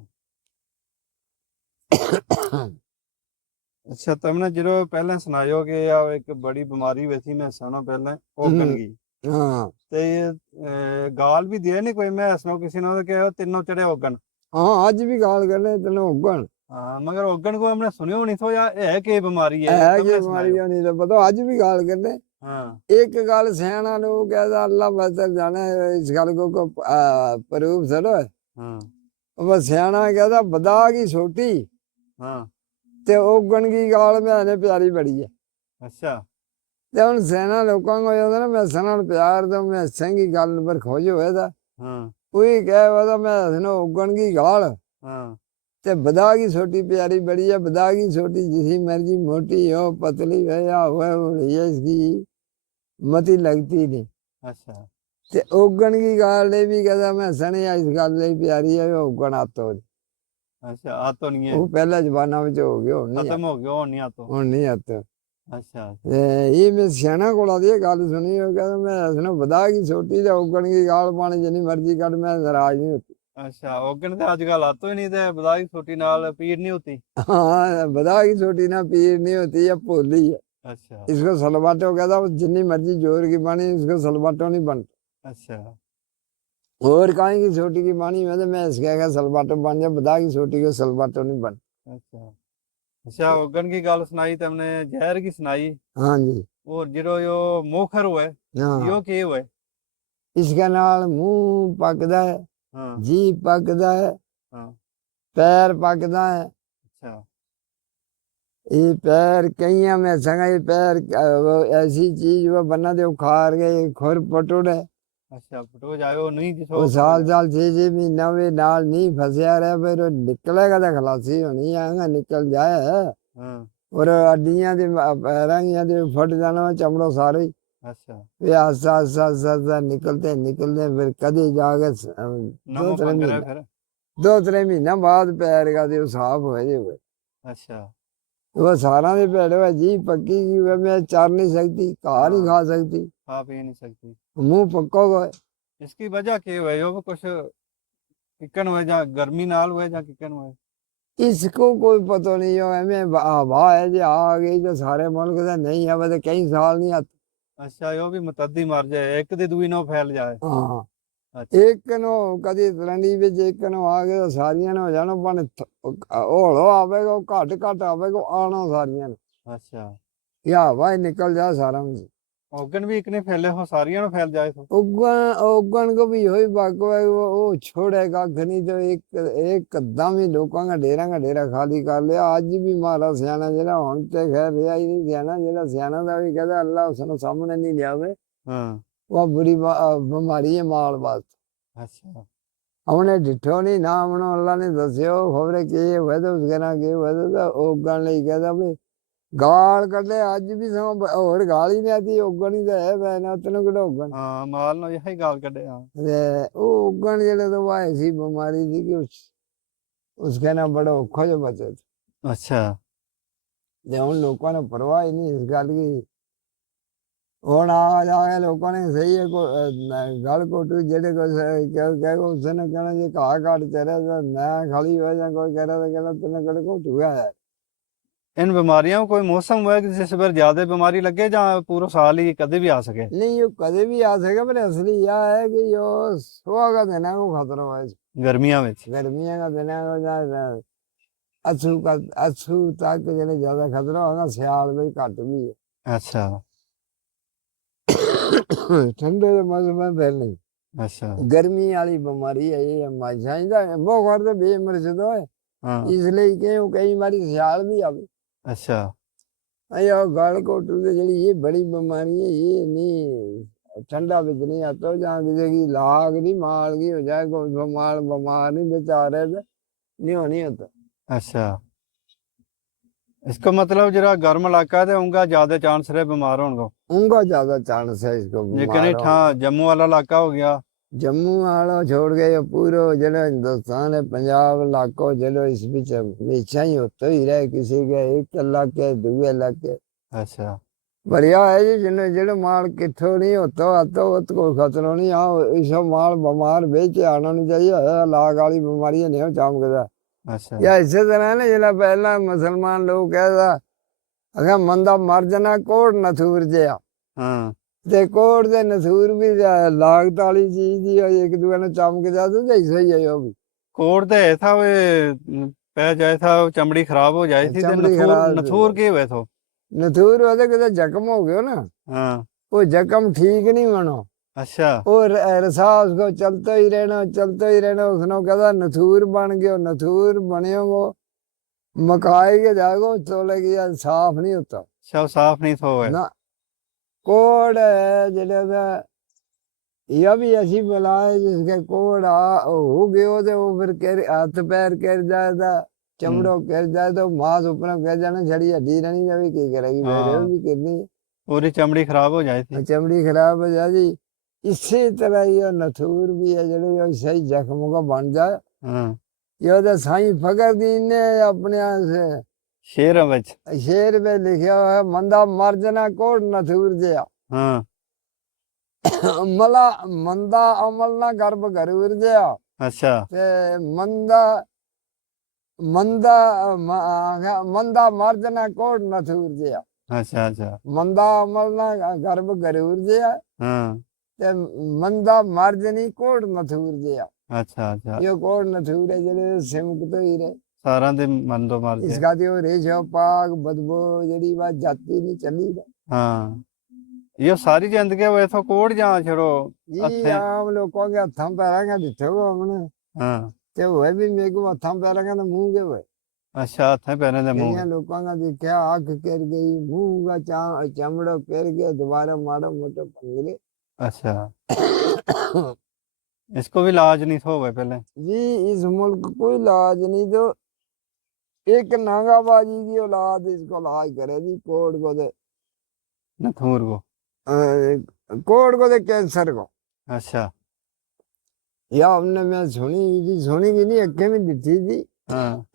अच्छा तुमने जो पहले सुनायो कि आ एक बड़ी बीमारी हुई थी मैं सुनो पहले ओगन की हाँ ते ये गाल भी दिए नहीं कोई मैं सुनो किसी ने कि तीनों चढ़े ओगन। हाँ आज भी गाल कर ले तेन उगन हाँ मगर ओगन को हमने सुनियो नहीं तो यार है कि बीमारी है है कि तुमने बीमारी सुनायो। नहीं तो पता आज भी गाल कर ले। हाँ एक गल सियाना लोग कहता अल्लाह बदल जाने इस गल को प्रूफ छड़ो हाँ बस सियाना कहता बदा की छोटी हाँ ते ओगन की गाल मैंने प्यारी बड़ी है। अच्छा ਤੇ ਹੁਣ ਸੈਨਾ ਲੋਕਾਂ ਕੋ ਜਾਂਦਾ ਨਾ ਮੈਸਾਂ ਨਾਲ ਪਿਆਰ ਤਾਂ ਮੈਸਾਂ ਦੀ ਗੱਲ ਪਰ ਖੋਜ ਹੋਇਆ ਦਾ हाँ ਕੋਈ ਕਹੇ ਵਾ ਮੈਂ ਹਸਨੋ ਉਗਣ की गाल हाँ ते बदा की छोटी प्यारी बड़ी है। बदा की छोटी जिसी मर्जी मोटी हो पतली हो या हो ये इसकी मती लगती नहीं। अच्छा ते उगण की गाल ने भी कहता मैं सने इस गल ने प्यारी है उगण आतो अच्छा आ तो नहीं है वो पहले जमाना में हो गया खत्म हो गया और नहीं आ तो। हुण नहीं आते। अच्छा ये मैं सियाना को ये गल सुनी हो कहता मैं हसनो बदा की छोटी ते उगण की गाल पाने जिन्नी मर्जी कर मैं नाराज नहीं होती। अच्छा ओगन तो आजकल आतो ही नहीं थे बदाई छोटी नाल पीड़ नहीं होती। हाँ बदा की छोटी ना पीर नहीं होती है भोली है। अच्छा इसको सलबाटो कहता वो जितनी मर्जी जोर की बानी इसको सलबाटो नहीं बनता। अच्छा और कहीं की छोटी की बानी में तो मैं इसके सलबाटो बन जाए, बदा की छोटी को सलबाटो नहीं बन। अच्छा अच्छा ओगन की गल सुनाई तुमने जहर की सुनाई हाँ जी और जिरो यो मोखर हुए हाँ यो के हुए। इसके नाल मुंह पकदा है, हाँ जीभ पकदा है, हाँ पैर पकदा है। अच्छा ये पैर कई में संगा ये पैर वो ऐसी चीज वो बना दे उखाड़ गए खुर पटोड़े अच्छा फटो जाओ नहीं वो जिसो फटो साल जाओ। साल 6 6 महीना वे नाल नहीं फंसया रहे फिर वो निकलेगा तो खलासी होनी है निकल जाए हाँ और हड्डियां दे पैरां दे फट जाना चमड़ो सारे ही। अच्छा वे आस्ता आस्ता आस्ता आस्ता निकलते निकलते फिर कदे जाके दो नमो त्रै पंग रहा महीना फिर। 2 3 महीना बाद पैर का ते साफ हो जे अच्छा वो सारा दे पैर हुआ जी पक्की की हुआ मैं चर नहीं सकती घा नहीं हाँ खा सकती खा पी नहीं सकती। मुंह पक्को गए। इसकी वजह के हुए यो कुछ किकन हुए जा गर्मी नाल हुए जा किकन हुए। इसको कोई पता नहीं हो एवं हवा है जो आ गई तो सारे मुल्क से नहीं आवे तो कई साल नहीं आते। ਅੱਛਾ ਉਹ ਵੀ ਮੁਤੱਦੀ ਮਰ ਜਾਏ ਇੱਕ ਦੀ ਦੂਈ ਨਾਲ ਫੈਲ ਜਾਏ। हाँ ਅੱਛਾ एक नो कदी तलंडी विच एक नो आ गए तो सारियां ने हो जाना पर होलो आवेगा घट घट आवेगा आना सारियां ने ਅੱਛਾ या हवा ही निकल जाए सारा में ਔਗਣ ਵੀ ਇੱਕ ਨੇ ਫੈਲੇ ਹੋ ਸਾਰੀਆਂ ਨੂੰ ਫੈਲ ਜਾਏ ਤੋਂ। उगन उगन को भी वही बाको है वो छोड़ेगा नहीं तो एक कदम ही लोगों का डेरा खाली कर लिया। आज भी मारा सियाना जरा हुन ते खैर रहा ही नहीं सियाना जरा सियाना दा भी कहता अल्लाह उसने सामने नहीं लिया वे ਹਾਂ वो बुरी बीमारी है माल वास्ते ਅੱਛਾ हमने डिठो नहीं ना हमने अल्लाह ने दस्यो खबरे के हुए तो उसके ना के हुए तो उगन ले कहता भाई गाल कटे अज भी समा और गाल ही नहीं आती उगन ही तो है मैं तेन कि उगन ਹਾਂ ਮਾਲ ਨੂੰ ਇਹੀ ਗਾਲ ਕੱਢੇ ਹਾਂ। ते वो उगन जेल्लै तो वो ऐसी बीमारी थी कि उसके ना बड़ा औखा जो बचे थे ਅੱਛਾ ते हुन लोगों ने परवाह ही नहीं इस गल की हुन आ जाके लोगों ने सही है गल कोटू जेडे को कह उसने कहना जे घा घट चढ़े तो मैं खड़ी हो जा कोई कह रहा तो कहना तेने कड़े घोटू है इन बीमारियों में कोई मौसम हुआ है कि जिस बार ज्यादा बीमारी लगे या पूरा साल ही कभी भी आ सके। नहीं यो कदे भी आ सके पर असली यह है कि यो सुबह का दिन है को खतरा है गर्मियों में गर्मियां का दिन है अछू तक जेने ज्यादा खतरा होगा सियाल में घट भी है अच्छा ठंडे के मौसम में फिर नहीं अच्छा गर्मी वाली बीमारी है ये माइसा बहुत तो बेमर्ज तो है हाँ इसलिए क्यों कई बारी सियाल भी आवे अच्छा अयो गल कोटू से जड़ी ये बड़ी बीमारी है ये नहीं ठंडा बिच नहीं आता जहाँ किसी की लाग नहीं माल की हो जाए कोई बीमार बीमार नहीं बेचारे थे नहीं होता अच्छा इसका मतलब जरा गर्म इलाका है उनका ज्यादा चांस रहे बीमार होने को। उनका ज्यादा चांस है इसको लेकिन बीमार ठा जम्मू वाला इलाका हो गया जम्मू वाला छोड़ के ये पूरा जो हिंदुस्तान है पंजाब इलाको चलो इस बीच हमेशा ही होता ही रहे किसी के एक इलाके दूसरे इलाके अच्छा बढ़िया है जी जिन्हें जेड़े माल किथों नहीं होता तो कोई खतरा नहीं हाँ इस माल बीमार बेच आना नहीं चाहिए लाग वाली बीमारी नहीं चमकदा अच्छा या इसे तरह ना जिला पहला मुसलमान लोग कहता अगर मंदा मर जाना कोट नथूर जया हाँ ते कोट दे नथूर भी लागत वाली चीज दी एक दूसरे ने चमक जाते तो सही है वो भी कोट तो ऐसा वे पै जाए था चमड़ी खराब हो जाए थी तो चमड़ी नथूर खराब नथूर के हुए तो नथूर होते किते जख्म हो गयो ना हाँ वो जख्म ठीक नहीं बनो अच्छा और रसा उसको चलते ही रहना उसने कहता नथूर बन गयो नथूर बने वो मकाई के जागो तो लगी साफ नहीं होता सब साफ नहीं था हुए ना कोड है जेड़ा यह भी ऐसी बला है जिसके कोड हो गयो तो वो फिर कर हाथ पैर कर जाए था चमड़ो कर जाए तो मांस ऊपर कर जाना छड़ी हड्डी रहनी अभी की करेगी मेरे हाँ भी करनी पूरी चमड़ी खराब हो जाए थी। चमड़ी खराब हो जाती इसी तरह ये नथूर भी है जो सही जख्म का बन जाए हाँ ये तो साईं फकर दीन ने अपने यहाँ से शेर बच शेर पे लिखा हुआ है मंदा मर जाना कोट नथूर जया हाँ मला मंदा अमल ना गर्भ गरूर जया अच्छा ते मंदा मंदा मंदा मर जाना कोट नथूर जया अच्छा अच्छा मंदा अमल ना गर्भ गरूर जया हाँ ते मंदा मर जनी कोट नथूर जया अच्छा अच्छा ये कोट नथूर है जेड़े सिमक तो ही रहे सारा दिन मन तो मार इसका तो रेशो पाग बदबू जड़ी बात जाती नहीं चली हाँ ये सारी जिंदगी हुए तो कोट जा छोड़ो ये हथे आम लोगों के हथा पैर का दिखे हो हमने हाँ ते हुए भी मेरे को हथा पैर का मुंह के हुए अच्छा हथे पहने दे कई मुंह लोगों का दिखा आंख कर गई मुंह का चमड़ो कर गया दोबारा मारो मोटो पंगले अच्छा इसको भी इलाज नहीं था हुए पहले जी इस मुल्क कोई इलाज नहीं तो एक नागाबाजी की औलाद इसको इलाज करे जी कोड को दे नथूर को कोड को दे कैंसर को अच्छा या हमने मैं सुनी की नहीं अक्के में दिखी थी हाँ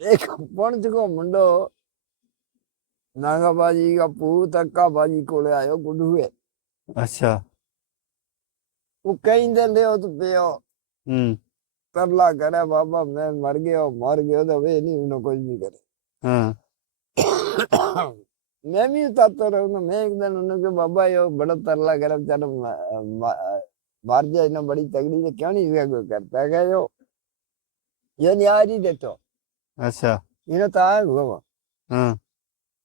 एक पंच को मुंडो नागाबाजी का पूत अक्का बाजी को ले आयो गुडुए अच्छा ਉਹ ਕਹਿੰਦੇ ਲਿਓ ਤੇ ਪਿਓ ਹੂੰ ਤਰਲਾ ਕਰੇ ਬਾਬਾ ਮੈਂ ਮਰ ਗਿਆ ਤਾਂ ਵੇ ਨਹੀਂ ਉਹਨੂੰ ਕੁਝ ਵੀ ਕਰੇ ਹਾਂ मैं भी उतारता रहूंगा मैं एक दिन उन्होंने कहा बाबा यो बड़ा तरला कर बेचारा मार जाए ना बड़ी तगड़ी से क्यों नहीं इसका कोई करता है यो ये नहीं आ रही देतो ਅੱਛਾ इन्हें तो आया हुआ वो ਹਾਂ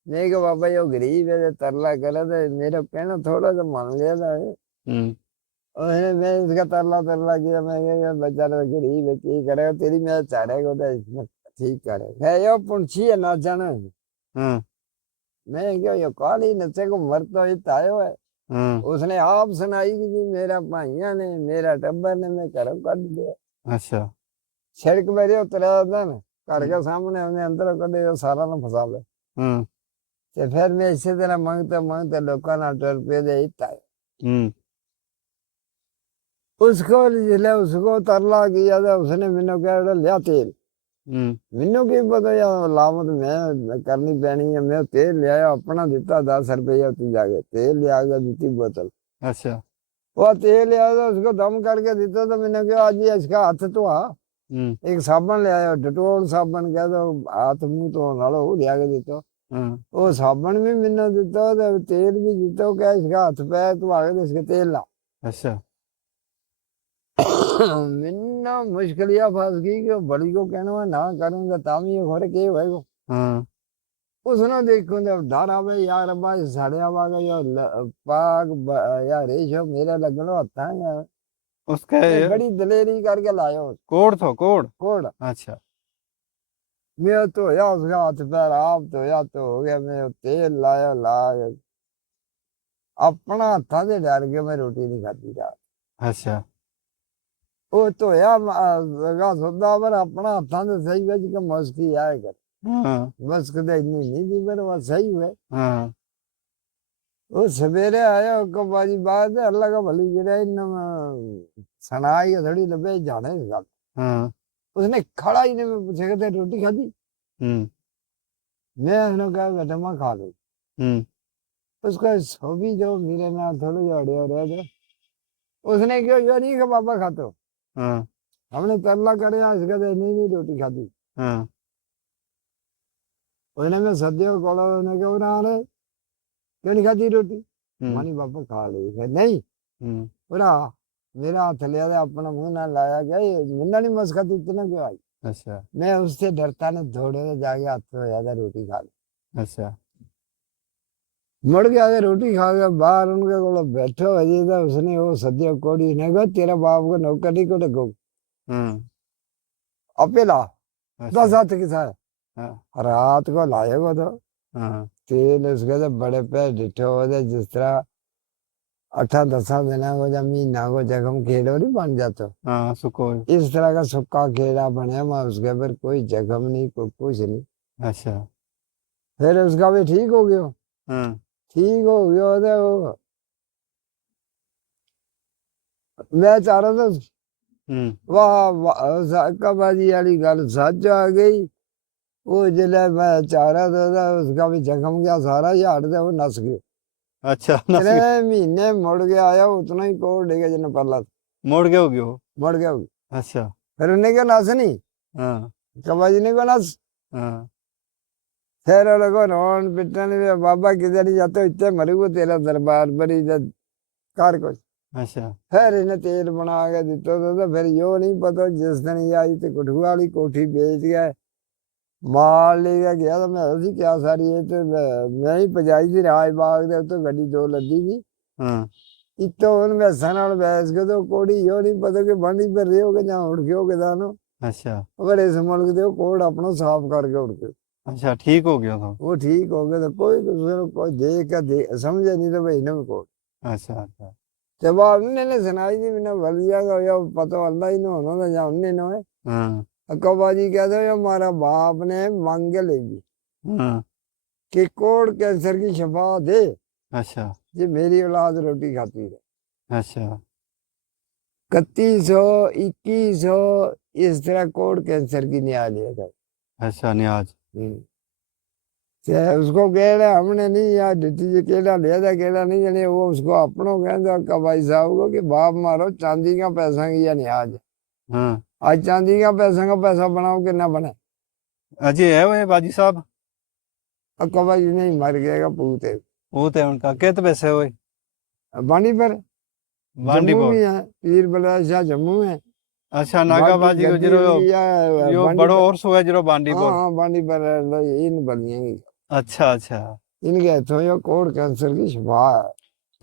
मैं कहा बाबा यो गरीब है तो तरला करे तो मेरा कहना थोड़ा सा मान लिया था ਹੂੰ और मैं इसका तरला किया मैं कहा बेचारा गरीब है की करेगा तेरी मैं चाहेगा तो इसमें ठीक करे है यो पुंछी है ना जाना ਹਾਂ मैं क्या ये काली नशे को मरता ही आयो है ਹਾਂ उसने आप सुनाई कि जी मेरा भाइया ने मेरा टब्बर ने मैं घरों कट दिया ਅੱਛਾ सड़क मेरे उतरा दिन घर के सामने उन्हें अंदर कटे तो सारा ना फसा ले ਹਾਂ तो फिर मैं इसी तरह मांगते लोगों ना टुर पे दे इतना ਹੂੰ उसको जिसने उसको तरला किया था उसने मैंने कहा लिया तेल ਹੂੰ मैनू की पता यार लामत मैं करनी पैनी है मैं तेल लिया अपना दिता 10 रुपया उत्ते जाके तेल लिया के दी बोतल ਅੱਛਾ वो तेल लिया तो उसको दम करके दिता तो मैंने कहा आज ये इसका हाथ धोआ ਹੂੰ एक साबन ले आयो डिटोल साबन कह दो हाथ मुंह धोने वाला वो लिया के दिता ਹਾਂ वो साबन भी मैंने दिता तो तेल भी दिता क्या इसका हाथ पैर धोआ के इसके तेल ला ਅੱਛਾ मैंने मुश्किलिया फंस गई कि बड़ी को कहना ना करूंगा तामी ये घोड़े के होएगा ਹਾਂ उसने देखो जब डर आवे यार अब्बा साढ़े आवागा पाग यार रेशो मेरे लगनो हत्था है ਉਸਕੇ ये बड़ी दलेरी करके लायो ਕੋੜ ਥੋ ਕੋੜ कोड़ ਅੱਛਾ मैं तो या उसका हाथ पैर आप तो या तो हो गया मैं तेल लाया ला के अपना हत्था से डर के मैं रोटी नहीं खाती रहा ਅੱਛਾ वो तो या लगा सोदा पर अपना हत्था से सही बच के मस्की आए कर ਹਾਂ मस्क तो इतनी नहीं थी पर वो सही हुए ਹਾਂ वो सवेरे आया को बाजी बात है अल्लाह का भली गिरा इन सनाई थोड़ी लबे जाने इस गल ਹਾਂ उसने खड़ा ही नहीं मैं पूछे कहते रोटी खाधी ਹੂੰ मैं उसने कहा बेटा मैं खा ली ਹੂੰ उसका सो भी जो मेरे नाल थोड़े जोड़े हो रहे थे उसने क्यों यो नहीं कि बाबा खाते हो ਹਾਂ हमने तरला करे आज कहते नहीं रोटी खाधी ਹਾਂ उसने मैं सद्यो कोड़ा उसने कहा ना रे क्यों नहीं खाती रोटी ਹੂੰ मानी बाबा खा ली फिर नहीं ਹੂੰ बोला मेरा हाथ लिया था अपना मुंह ना लाया गया मुन्ना नहीं मस खाती इतना क्यों आई ਅੱਛਾ मैं उससे डरता ने दौड़े जाके हाथ में ज्यादा रोटी खा ली ਅੱਛਾ मुड़ के आगे रोटी खा के बाहर उनके को बैठे हो जी था उसने वो सद्य कोड़ी ने कहा तेरा बाप को नौकरी को देखो ਹਾਂ अपेला ਅੱਛਾ 10 हाथ के साथ ਹਾਂ रात को लाएगा तो ਹਾਂ तेल उसके तो बड़े पैर डिठे हो जाए जिस तरह 8-10 दिन को जब महीना को जख्म खेड़ो नहीं बन जाता ਹਾਂ ਸੁਕੋ इस तरह का सुक्का खेड़ा बने मैं उसके पर कोई जख्म नहीं कोई कुछ नहीं ਅੱਛਾ फिर उसका भी ठीक हो गया ਹਾਂ ठीक हो गया तो वो मैं चाह रहा था ਹੂੰ वाह कबाजी वाली गल सच आ गई वो जिले मैं चाह रहा था उसका भी जख्म गया सारा झाड़ दे वो नस गया ਅੱਛਾ ਨਸ इतने महीने मुड़ के आया उतना ही कोड़ ले गया जिन्हें पहला ਮੁੜ ਗਿਆ ਹੋ ਗਿਆ ਉਹ मुड़ गया ਅੱਛਾ फिर उन्हें क्या नस नहीं ਹਾਂ कबाजी ने को नस ਹਾਂ फिर लगो रोन पिटन भी बाबा किधर नहीं जाते इतने मरूंगा तेरा दरबार बड़ी कर कुछ ਅੱਛਾ फिर इन्हें तेल बना के दिता तो फिर यो नहीं पता जिस दिन ये आई तो कठुआ वाली कोठी बेच गया माल लेके गया तो मैं ऐसी क्या सारी है तो मैं ही पजाई थी राज बाग दे तो गड्डी 2 लदी थी ਹਾਂ इतो उन मैसा नाल बैस के तो कोड़ी यो नहीं पता कि बंडी पर रहे हो के जहाँ उड़ के हो के दानो ਅੱਛਾ बड़े इस मुल्क दे कोड़ अपना साफ करके उड़ के ਅੱਛਾ ਠੀਕ ਹੋ ਗਿਆ ਤਾਂ वो ठीक हो गया तो कोई देख के समझे नहीं तो भाई इन्हें भी कोड़ ਅੱਛਾ ਅੱਛਾ जब आपने ने सुनाई थी मैंने बलिया का या पता अल्लाह ही ने होना था या उन्हें ने ਹਾਂ अक्काबाजी कहते हो हमारा बाप ने मांग ले ली ਹਾਂ कि कोड़ कैंसर की शफा दे ਅੱਛਾ ये मेरी औलाद रोटी खाती है ਅੱਛਾ 3100 2100 इस तरह कोड़ कैंसर की न्याय लिया था ਅੱਛਾ ਨਿਆਜ उसको कह रहे हमने नहीं यार डिट्टी जी केला लिया था केला नहीं जाने वो उसको अपनों कहते कबाई साहब को कि बाप मारो चांदी का पैसा की या नहीं हाँ आज चांदी का पैसा बनाओ कि ना बने अजय है वो बाजी साहब अब कबाई नहीं मर गएगा पूते वो तो उनका कित पैसे हुए बानी पर बांडी जम्मू बोर्ड भी है पीर बल्ला शाह जम्मू है अच्छा नागा बाकी बाजी को गद्दी जरो भी है यो बानी बड़ो पर और सो है जरो बांडी हाँ बोर्ड हाँ बानी पर इन बलियाँ अच्छा अच्छा इनके हथों यो कोड़ कैंसर की शिफा है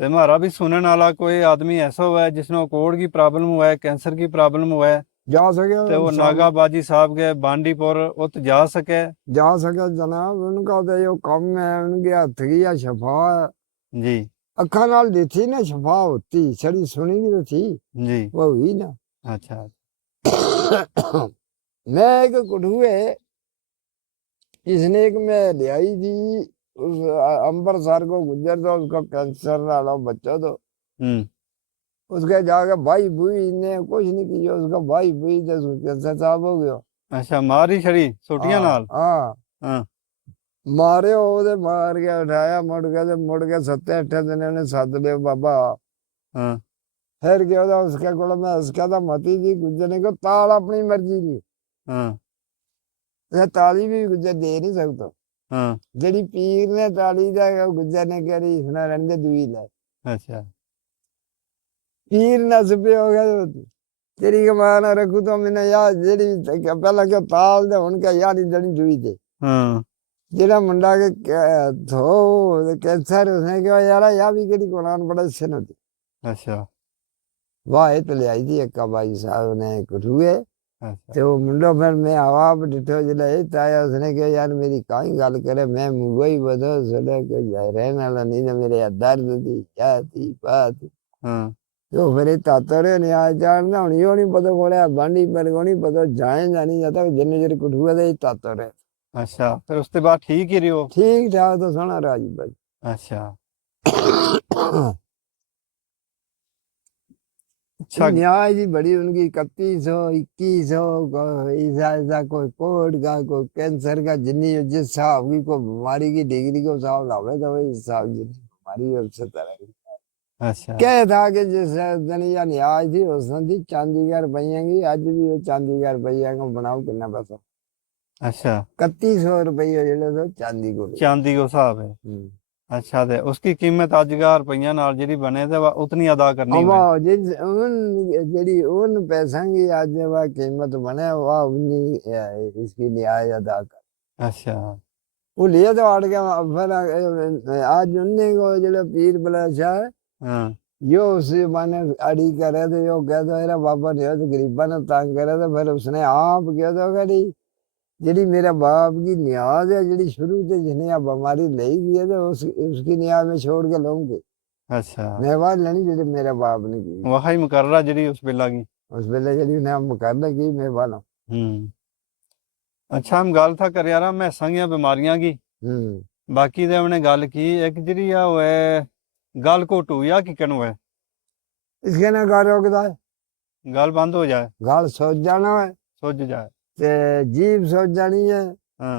ते हमारा भी सुनने वाला कोई आदमी ऐसा हुआ है जिसने कोड़ की प्रॉब्लम हुआ है कैंसर की प्रॉब्लम हुआ है जा सके ते वो इंशाल्लाह नागा बाजी साहब के बांडीपुर उत जा सके जा सके जनाब उनका तो यो कम है उनके हथ की या शिफा है जी अखा नाल देखी ना शिफा होती छड़ी सुनी भी तो थी जी वो हुई ना अच्छा मैं एक कुठुए इसने एक मैं ले आई थी उस अम्बरसर को गुजर था उसका कैंसर वाला बच्चा तो हम्म उसके जाके भाई बुई ने कुछ नहीं किया उसका भाई बुई तो उसको कैंसर साहब हो गया अच्छा मारी छड़ी सोटियां हाँ नाल हाँ हाँ मारे ਉਹਦੇ ਮਾਰ ਕੇ ਉਠਾਇਆ ਮੁੜ ਕੇ 7-8 ਦਿਨ ਉਹਨੇ ਸੱਦ ਲਿਆ ਬਾਬਾ हाँ फिर क्या होता उसके को मैं उसका था मती जी गुजरने को ताल अपनी मर्जी की हाँ ये ताली भी गुजर दे नहीं सकता हाँ जड़ी पीर ने ताली दा गुजर ने करी इसने रंगे दुई ले अच्छा पीर नस पे हो गया तो तेरी कमाना रखू तो मैंने यार जड़ी पहला क्या ताल दे उनका यार जड़ी दुई दे हाँ जेड़ा मुंडा के थो कैंसर उसने कहा यार या भी केड़ी कुरान बड़ा सिन होती अच्छा वाह तो ले आई थी एक भाई साहब ने एक रुए अच्छा तो वो मुंडो फिर मैं आप डिठो जिले आया उसने कहा यार मेरी काई गल करे मैं मुंबई बदो सड़े के रहने वाला नहीं तो मेरे दर्द थी क्या थी बात हाँ तो फिर तातरे ने आ जाना हूं यो नहीं पता बोले बांडी पर को नहीं पता जाए जानी जाता जिन्ने जर कुठुआ दे तातरे अच्छा फिर उसके बाद ठीक ही रहो ठीक ठाक तो सोना राजी भाई अच्छा अच्छा न्याय जी बड़ी उनकी 3100 2100 ऐसा कोई कोर्ट का कोई कैंसर का जिन्नी जिस हिसाब की कोई बीमारी की डिग्री को हिसाब लावे तो वही हिसाब की बीमारी उस तरह की अच्छा क्या था कि जिस दिन या न्याय थी उस दिन थी चांदी का रुपया की आज भी वो चांदी का रुपया को बनाओ कितना पैसा अच्छा 3100 रुपये जेड़े तो चांदी को चांदी को हिसाब है अच्छा ते उसकी कीमत अजगा रुपया नाल जेडी बने ते उतनी अदा करनी अब हुए जिस उन जेड़ी उन पैसा की आज वह कीमत बने वह उन्नी इसकी न्याय अदा कर अच्छा वो लिया तो आड़ गया फिर आज उन्ने को जो पीर बला शाह हाँ यो उस माने अड़ी करे तो यो कह दो अरे बाबा ने तो गरीबा ने तंग करे तो फिर उसने आप कह दो करी जेड़ी मेरे बाप की न्याज है जेड़ी शुरू से जिन्हें आप बीमारी ले गई है तो उसकी न्याज में छोड़ के लाऊंगे अच्छा मैं बात लेनी जेड़ी मेरे बाप ने की वही मुकर्रा जेडी उस बेला की उस वेले जेड़ी उन्हें मुकरर की मैं वाला अच्छा हम गल था कर यार मैं संगियां बीमारियां की बाकी ते हमने गल की एक जेडी आ वो है गल घोटू या किकन हुआ इसके ना गा रोकदा है गल बंद हो जाए गाल सोच जाना है सुझ जाए ते जीभ सोच जानी है हाँ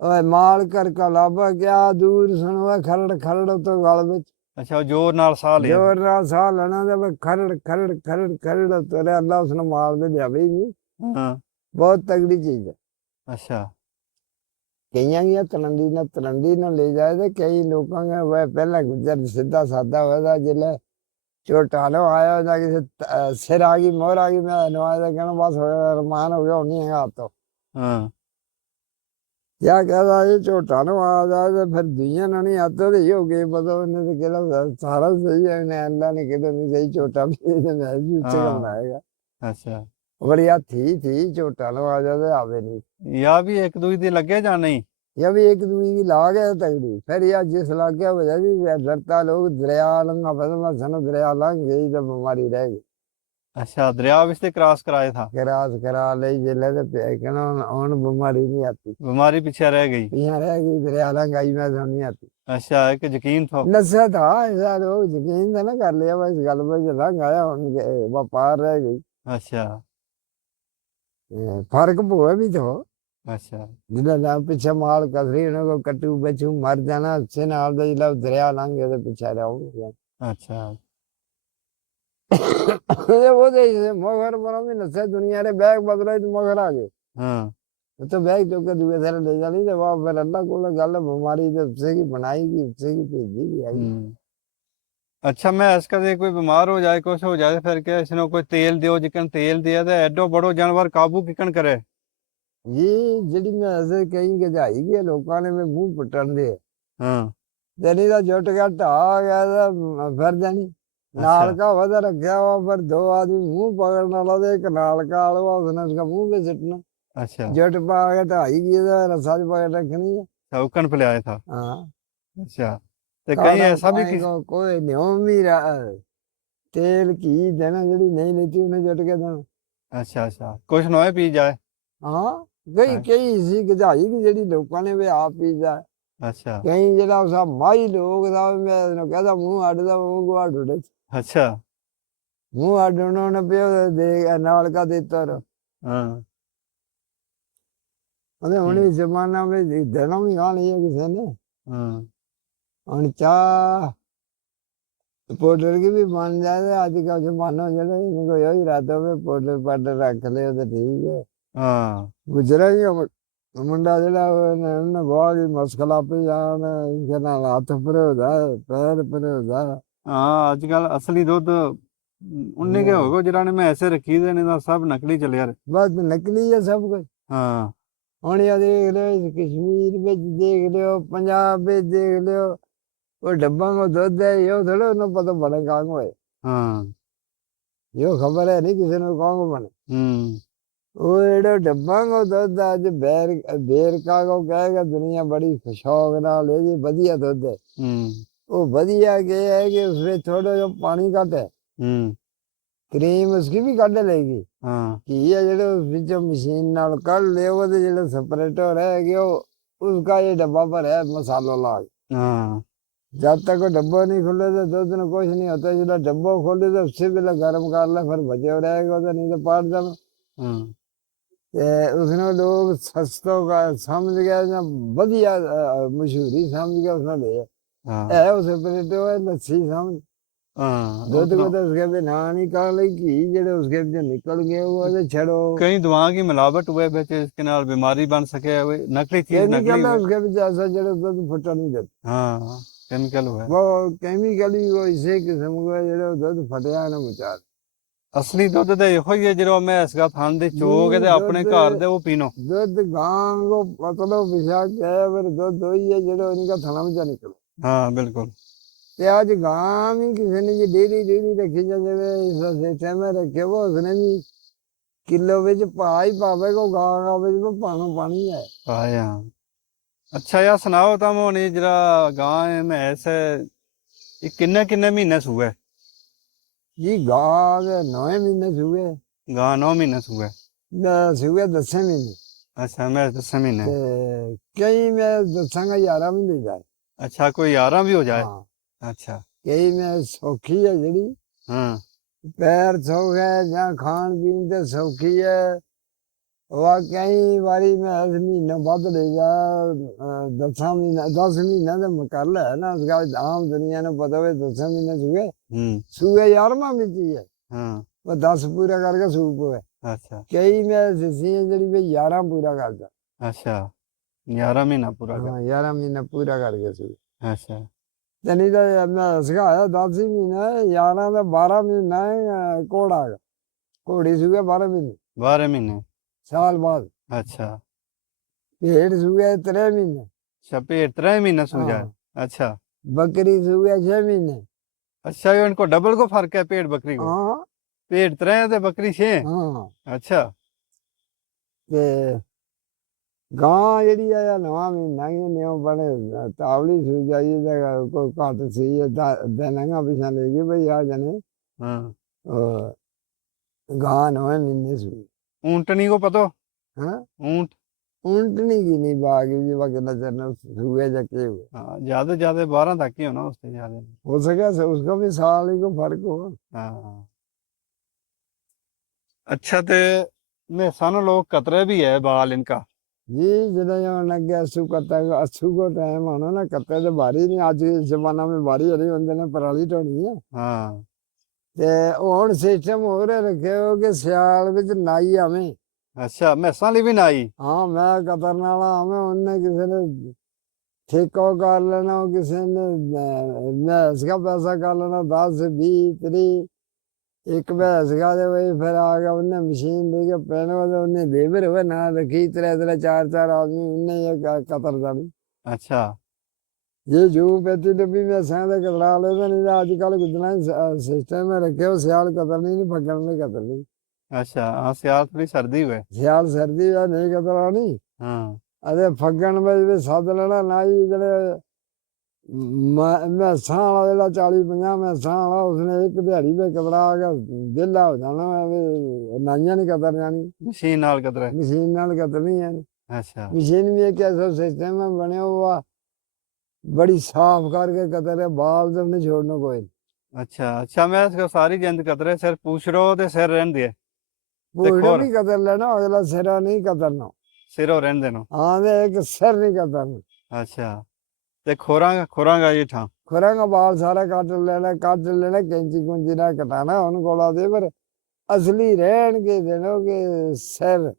ओए माल कर का लाभा क्या दूर सुनवा खरड़ खरड़ तो गाल विच अच्छा जोर नाल साह लिया जोर ना साह लेना ते वे खरड़ खरड़ खरड़ खरड़ तेरे अल्लाह उसने मार दे दिया भाई जी हाँ बहुत तगड़ी चीज है अच्छा कईयां की तरंडी न ले जाए ते कई लोगों का वह पहले गुजर सीधा सादा हुआ था जिले चोटानो आया था किसी सिर आ गई मोर आ गई मैं नवाज कहना बस रमान हो गया नहीं है तो हाँ क्या कहता ये चोटानो आ जाए तो फिर दुनिया ना नहीं आते तो ये हो गए पता उन्हें तो कहला सारा सही है उन्हें अल्लाह ने कहता नहीं सही चोटा भी मैं भी उससे हाँ बनाएगा अच्छा और यार थी चोटानो आ जाए आवे नहीं या भी एक दूसरे दी लगे जा नहीं या भी एक दूसरी की लाग है तगड़ी फिर यार जिस लागे वजह से डरता लोग दरिया लंगा बदमा सनो दरिया लंघ गई तो बीमारी रह गई अच्छा दरिया विच ते क्रॉस कराए था क्रॉस करा ले जिले तो कहना उन बीमारी नहीं आती बीमारी पीछे रह गई यहाँ रह गई दरिया लंघाई में तो नहीं आती अच्छा एक यकीन था नशा था ऐसा लोग यकीन था ना कर लिया बस गल में लंघ आया उनके व्यापार रह गई अच्छा फर्क हुआ भी तो अच्छा जिला ना पीछे माल कसरी उन्हें को कट्टू बच्चू मर जाना अच्छे नाल दा जिला दरिया लंघ के पीछे रहो अच्छा ये वो दे मगर बरो में नसे दुनिया रे बैग बदले तो मगर आ गए हाँ तो बैग तो के दुए सारे ले जानी ते वाह फिर अल्लाह को गल बीमारी ते उससे की बनाई की उससे की भेजी की आई अच्छा मैं इसका दे कोई बीमार हो जाए कुछ हो जाए फिर क्या इसने कोई तेल दियो जिकन तेल दिया तो एडो बड़ो जानवर काबू किकन करे ये जड़ी में ऐसे कहीं के जाई के लोकां ने में मुंह पटन दे हाँ जनी दा जुट के ढा गया था फिर जानी नाल अच्छा का वधा रखा हुआ पर दो आदमी मुंह पकड़ने वाला तो एक नाल का आलवा उसने उसका मुंह पे सिटना अच्छा जुट पा के ढाई गई था रसा च पकड़ रखनी है चौकन पे ले आए था हाँ अच्छा तो कहीं काड़ा ऐसा भी पानी को कोई नियम भी रहा तेल की देना जड़ी नहीं लेती उन्हें जुट के देना अच्छा कुछ नोए पी जाए हाँ कई हाँ, कई सी गजाई की जड़ी लोकां ने भी आप पी जाए अच्छा कहीं जरा उसा माई लोग था मैं कहता मुंह अड्डदा मुंह को अड्डे अच्छा मुंह अड्डने ने पियो दे नाल का देता रहो हाँ अरे ठीक उन्हीं जमाना में देना भी कहा नहीं है किसी ने हाँ और चाह पाउडर की भी मान जाए आज का जमाना जरा इनको यही रातों में पाउडर पाउडर रख ले तो ठीक है हाँ गुजरा ही मुंडा जरा उन्हें बहुत ही मुश्किल पे जान इनके नाल हाथ पर हो जाए पैर पर हो जाए हाँ आजकल असली दुध उन्ने के होगो जिन्होंने में ऐसे रखी दे नहीं तो सब नकली चले यार बस नकली है सब कुछ हाँ ਹੁਣ ਇਹ ਦੇਖ ਲਿਓ ਕਸ਼ਮੀਰ ਵਿੱਚ ਦੇਖ ਲਿਓ ਪੰਜਾਬ ਵਿੱਚ ਦੇਖ ਲਿਓ ਉਹ ਡੱਬਾਂ ਕੋ ਦੁੱਧ ਹੈ ਇਹ ਥੋੜਾ ਉਹਨੂੰ ਪਤਾ ਬਣੇ ਕਾਂਗ ਹੋਏ हाँ ਇਹ ਖਬਰ ਹੈ ਨਹੀਂ ਕਿਸੇ ਨੂੰ ਕਾਂਗ ਬਣੇ ਉਹ ਜਿਹੜਾ ਡੱਬਾਂ ਕੋ ਦੁੱਧ ਅੱਜ ਬੇਰਕਾ ਕੋ ਕਹੇਗਾ ਦੁਨੀਆ ਬੜੀ ਸ਼ੌਕ ਨਾਲ ਇਹ ਜੀ ਵਧੀਆ ਦੁੱਧ ਹੈ ਉਹ ਵਧੀਆ ਕੀ ਹੈ ਕਿ ਉਸ ਵਿੱਚ ਥੋੜਾ ਜਿਹਾ ਪਾਣੀ ਘੱਟ ਹੈ क्रीम उसकी भी कढ़ लेगी हाँ कि ये जो बीचों मशीन नाल कर ले वो तो जो सेपरेटर है कि उसका ये डब्बा पर है मसाला लाग हाँ जब तक वो डब्बा नहीं खुले तो दो दिन कुछ नहीं होता जो डब्बा खोले तो उससे पहले गर्म कर ले फिर बचे रहेगा तो नहीं तो पाट जाना हाँ उसने लोग सस्तों का समझ गया ना बढ़िया मशहूरी समझ गया उसने ले हाँ है वो सेपरेटर है लस्सी समझ हाँ दूध को तो उसके भी ना निकाल घी जेड़े उसके भी निकल गए वो तो छड़ो कई दवाओं की मिलावट हुए बेच इसके नाल बीमारी बन सके हुए नकली चीज नकली केमिकल है हुए उसके भी जैसा जेड़े दूध फटा नहीं देता हाँ केमिकल हुए वो केमिकल ही वो इसे किस्म का जेड़े दूध फटिया ना मुचार असली दुध तो यो ही है जो मैं इसका थान दे चोग है ते अपने घर दे वो पीनो दूध गां को मतलब पिछा के फिर दूध वही है जेड़े उनका थना में निकले हाँ बिल्कुल ते आज गां भी किसी ने ये डेरी डेरी रखी जाए इस सिस्टम में रखे वो उसने भी किलो विच पा ही पावे को गां का विच में पानी है आया अच्छा यार सुनाओ तुम होनी जरा गांव है मैं ऐसे ये किन्ने किन्ने महीने सुए जी गां के 9 महीने सुए गां 9 महीने सुए सुए 10 महीने अच्छा मैं 10 महीने ते कई मैं दसांगा 11 भी ले जाए अच्छा कोई 11 भी हो जाए हाँ अच्छा कई में सौखी है जड़ी हाँ पैर सौख है या खान पीन ते सौखी है वह कई बारी में 10 महीना बाद ले जा 10 महीना तो कर ले ना उसका आम दुनिया ने पता है 10 महीने सुए सुए 11वां भी है हाँ वो 10 पूरा करके सूप है अच्छा कई में सिसी जड़ी भी 11 पूरा करता अच्छा 11 महीना पूरा हाँ 11 महीना पूरा करके सूप अच्छा ते नहीं तो मैं सिखाया 10 ही महीना 11 तो 12 महीना है घोड़ा का घोड़ी सूए 12 महीने 12 महीने साल बाद अच्छा भेड़ सूए 3 महीने अच्छा पेट 3 महीने सो जाए हाँ अच्छा बकरी सूए 6 महीने अच्छा ये इनको डबल को फर्क है पेट बकरी को हाँ पेट 3 ते बकरी 6 हाँ अच्छा ते गां जेह्ड़ी ऐ 9 महीना गै नेओ बने तावली सूई जाइए ते कोई घट्ट सी देना पिछा ले गई भाई आ जने हाँ गां 9 महीने सूई ऊंटनी को पतो हाँ ऊंट ऊंटनी की नहीं बागी जी बाकी नजर सूए जाके हुए हाँ ज्यादा से ज्यादा 12 तक ही हो ना उससे ज्यादा नहीं। हो सके उसका भी साल ही को फर्क हो हाँ अच्छा ते में सन लोग कतरे भी है बाल इनका जी ਜਦੋਂ ਹੁਣ ਅੱਗੇ ਅਸੂ ਕੱਤਾ ਅਸੂ ਕੋ ਟਾਈਮ ਆਣਾ ਨਾ ਕੱਤੇ ਤੇ ਬਾਰੀ ਨਹੀਂ ਅੱਜ ਦੇ ਜ਼ਮਾਨਾ ਵਿੱਚ ਬਾਰੀ ਹਰੀ ਹੁੰਦੇ ਨੇ ਪਰਾਲੀ ਢੋਣੀ ਹੈ ਹਾਂ ਤੇ ਹੁਣ ਸਿਸਟਮ ਹੋਰ ਰੱਖਿਓ ਕਿ ਸਿਆਲ ਵਿੱਚ ਨਾਈ ਆਵੇਂ ਅੱਛਾ ਮੈਸਾਂ ਲਈ ਵੀ ਨਾਈ ਹਾਂ ਮੈਂ ਕਤਰਨ ਵਾਲਾ ਆਵੇਂ ਉਹਨੇ ਕਿਸੇ ਨੇ ਠੇਕਾ ਕਰ ਲੈਣਾ ਉਹ ਕਿਸੇ ਨੇ ਮੈਸ ਦਾ ਪੈਸਾ ਕਰ ਲੈਣਾ 10 20 30 ਇੱਕ ਭੈਂਸ ਗਾ ਦੇ ਵਈ ਫਿਰ ਆ ਗਿਆ ਉਹਨੇ ਮਸ਼ੀਨ ਦੇ ਕੇ ਪੈਣ ਵਾਲੇ ਉਹਨੇ ਲੇਬਰ ਹੋਵੇ ਨਾ ਰੱਖੀ ਤਰੇ ਚਾਰ ਚਾਰ ਆਦਮੀ ਉਹਨੇ ਇਹ ਕਤਰ ਦਾ ਨਹੀਂ ਅੱਛਾ ਜੇ ਜੂ ਪੈਤੀ ਡੱਬੀ ਮੈਂ ਸਾਂ ਦੇ ਕਤਰਾ ਲੈ ਤਾਂ ਨਹੀਂ ਅੱਜ ਕੱਲ ਗੁਜਣਾ ਸਿਸਟਮ ਹੈ ਰੱਖਿਓ ਸਿਆਲ ਕਤਰ ਨਹੀਂ ਫੱਗਣ ਨਹੀਂ ਕਤਰ ਨਹੀਂ ਅੱਛਾ ਹਾਂ ਸਿਆਲ ਥੋੜੀ ਸਰਦੀ ਹੋਵੇ ਸਿਆਲ ਸਰਦੀ ਦਾ ਨਹੀਂ ਕਤਰਾ ਨਹੀਂ ਹਾਂ ਅਦੇ ਫੱਗਣ ਵਿੱਚ ਸੱਦ ਲੈਣਾ ਨਾਈ ਜਿਹੜੇ ਮੈਸਾਂ ਵਾਲਾ ਜਿਹੜਾ 40 50 ਮੈਸਾਂ ਵਾਲਾ ਉਸਨੇ ਇੱਕ ਦਿਹਾੜੀ ਵਿੱਚ ਕਤਰਾ ਆ ਗਿਆ ਵਿਹਲਾ ਹੋ ਜਾਣਾ ਐਵੇਂ ਨਾਈਆਂ ਨਹੀਂ ਕਤਰ ਜਾਣੀ ਮਸ਼ੀਨ ਨਾਲ ਕਤਰੇ ਮਸ਼ੀਨ ਨਾਲ ਕਤਰਨੀ ਹੈ ਅੱਛਾ ਮਸ਼ੀਨ ਵੀ ਇੱਕ ਐਸਾ ਸਿਸਟਮ ਬਣਿਆ ਹੋਆ ਬੜੀ ਸਾਫ਼ ਕਰਕੇ ਕਤਰ ਹੈ ਬਾਲ ਤੇ ਨਹੀਂ ਛੋੜਨਾ ਕੋਈ ਅੱਛਾ ਅੱਛਾ ਮੈਂ ਸਾਰੀ ਜਿੰਦ ਕਤਰੇ ਸਿਰ ਪੁੱਛ ਰੋ ਤੇ ਸਿਰ ਰਹਿੰਦੇ ਆ ਪੂਰੇ ਖੋਰ? ਨਹੀਂ ਕਤਰ ਲੈਣਾ ਅਗਲਾ ਸਿਰਾ ਨਹੀਂ ਕਤਰਨਾ ਸਿਰੋਂ ਰਹਿੰਦੇ ਨੂੰ ਹਾਂ ਤੇ ਇੱਕ ਸਿਰ ਨਹੀਂ ਕਤਰਨਾ ਅੱਛਾ ਤੇ ਖੋਰਾਂਗਾ ਜੀ ਥਾਂ ਖੁਰਾਂ ਦਾ ਬਾਲ ਸਾਰਾ ਕੱਟ ਲੈਣਾ ਕੈਂਚੀ ਕੁੰਚੀ ਨਾਲ ਕਟਾਣਾ ਉਹਨੂੰ ਕੋਲਾ ਦੇ ਪਰ ਅਸਲੀ ਰਹਿਣਗੇ ਦੇਣੋਗੇ ਸਿਰ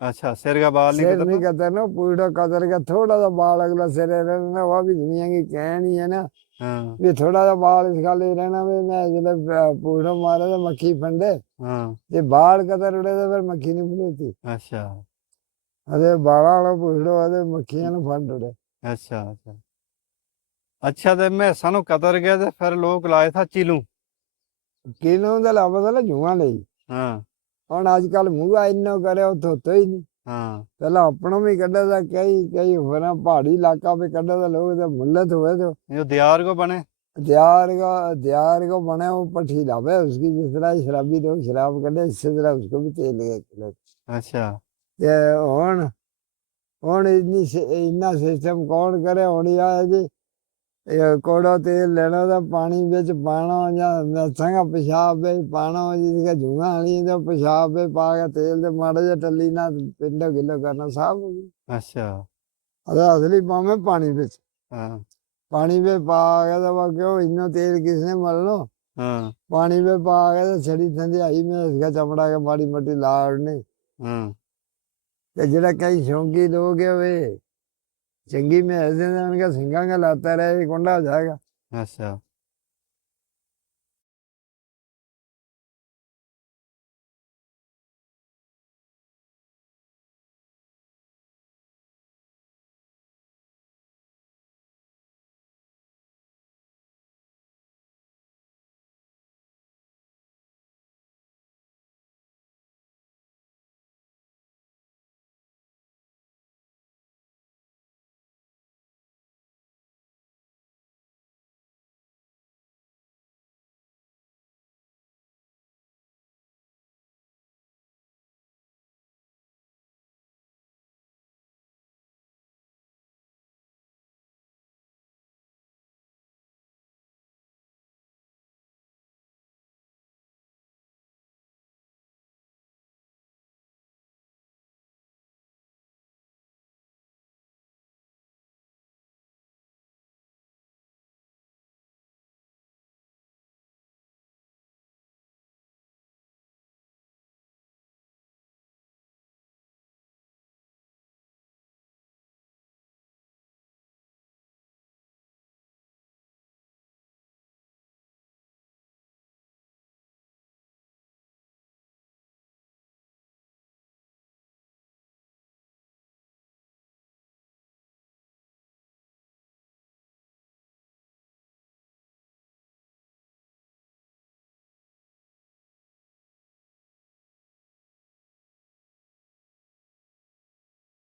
ਅੱਛਾ ਸਿਰ ਦਾ ਬਾਲ ਨਹੀਂ ਸਿਰ नहीं ਕਤਰਨਾ कतर ना पूरा कतर का थोड़ा सा बाल अगला सिर रहना वह भी दुनिया की कह नहीं है ना ਹਾਂ भी थोड़ा सा बाल इस खाली रहना भी मैं जिले पूरा मारे तो मक्खी फंडे ਹਾਂ जे बाल कतर उड़े तो फिर मक्खी नहीं फंडती ਅੱਛਾ अरे बाला वाला पूछो अरे मक्खियां ने फंड उड़े ਅੱਛਾ ਅੱਛਾ ਅੱਛਾ ਤੇ ਮੈਸਾਂ ਨੂੰ ਕਤਰ ਗਿਆ ਤੇ ਫਿਰ ਲੋਕ ਲਾਏ ਥਾ ਚੀਲੂ किनों का लाभ था जुआ नहीं ਹਾਂ ਹੁਣ ਅੱਜ ਕੱਲ ਮੂੰਹਾ ਇੰਨਾ ਕਰਿਆ ਉਹ ਧੋਤੇ ਹੀ ਨਹੀਂ ਹਾਂ ਪਹਿਲਾਂ ਆਪਣਾ ਵੀ ਕੱਢਿਆ ਦਾ ਕਈ ਹੋਰਾਂ ਪਹਾੜੀ ਇਲਾਕਾ ਵੀ ਕੱਢਿਆ ਦਾ ਲੋਕ ਤੇ ਮੁੱਲਤ ਹੋਏ ਤੇ ਇਹ ਦਿਆਰ ਕੋ ਬਣੇ दियार का बना वो पट्टी लावे उसकी जिस तरह शराबी लोग शराब कटे इसी तरह उसको भी तेल लगे ਅੱਛਾ ते हुन इन्ना सिस्टम कौन करे हुन यार जी कोड़ा तेल लेना तो पानी बिच पाना या मैसां का पेशाब बिच पाना जिसका जुआ वाली तो पेशाब बिच पा के तेल ते माड़ा जिहा टल्ली ना पिंडो गिल्लो करना साफ हो गई ਅੱਛਾ अरे असली पावे पानी बिच ਹਾਂ पानी में पा के तो वो क्यों इन्ना तेल किसने मलनो ਹਾਂ पानी में पा के तो छड़ी ठंडियाई में इसका चमड़ा के माड़ी मोटी लाड़ने ਹਾਂ ते जेड़ा कई शौकी लोग है वे चंगी में ऐसे उनका सिंगा का लाता रहे कुंडा हो जाएगा ਅੱਛਾ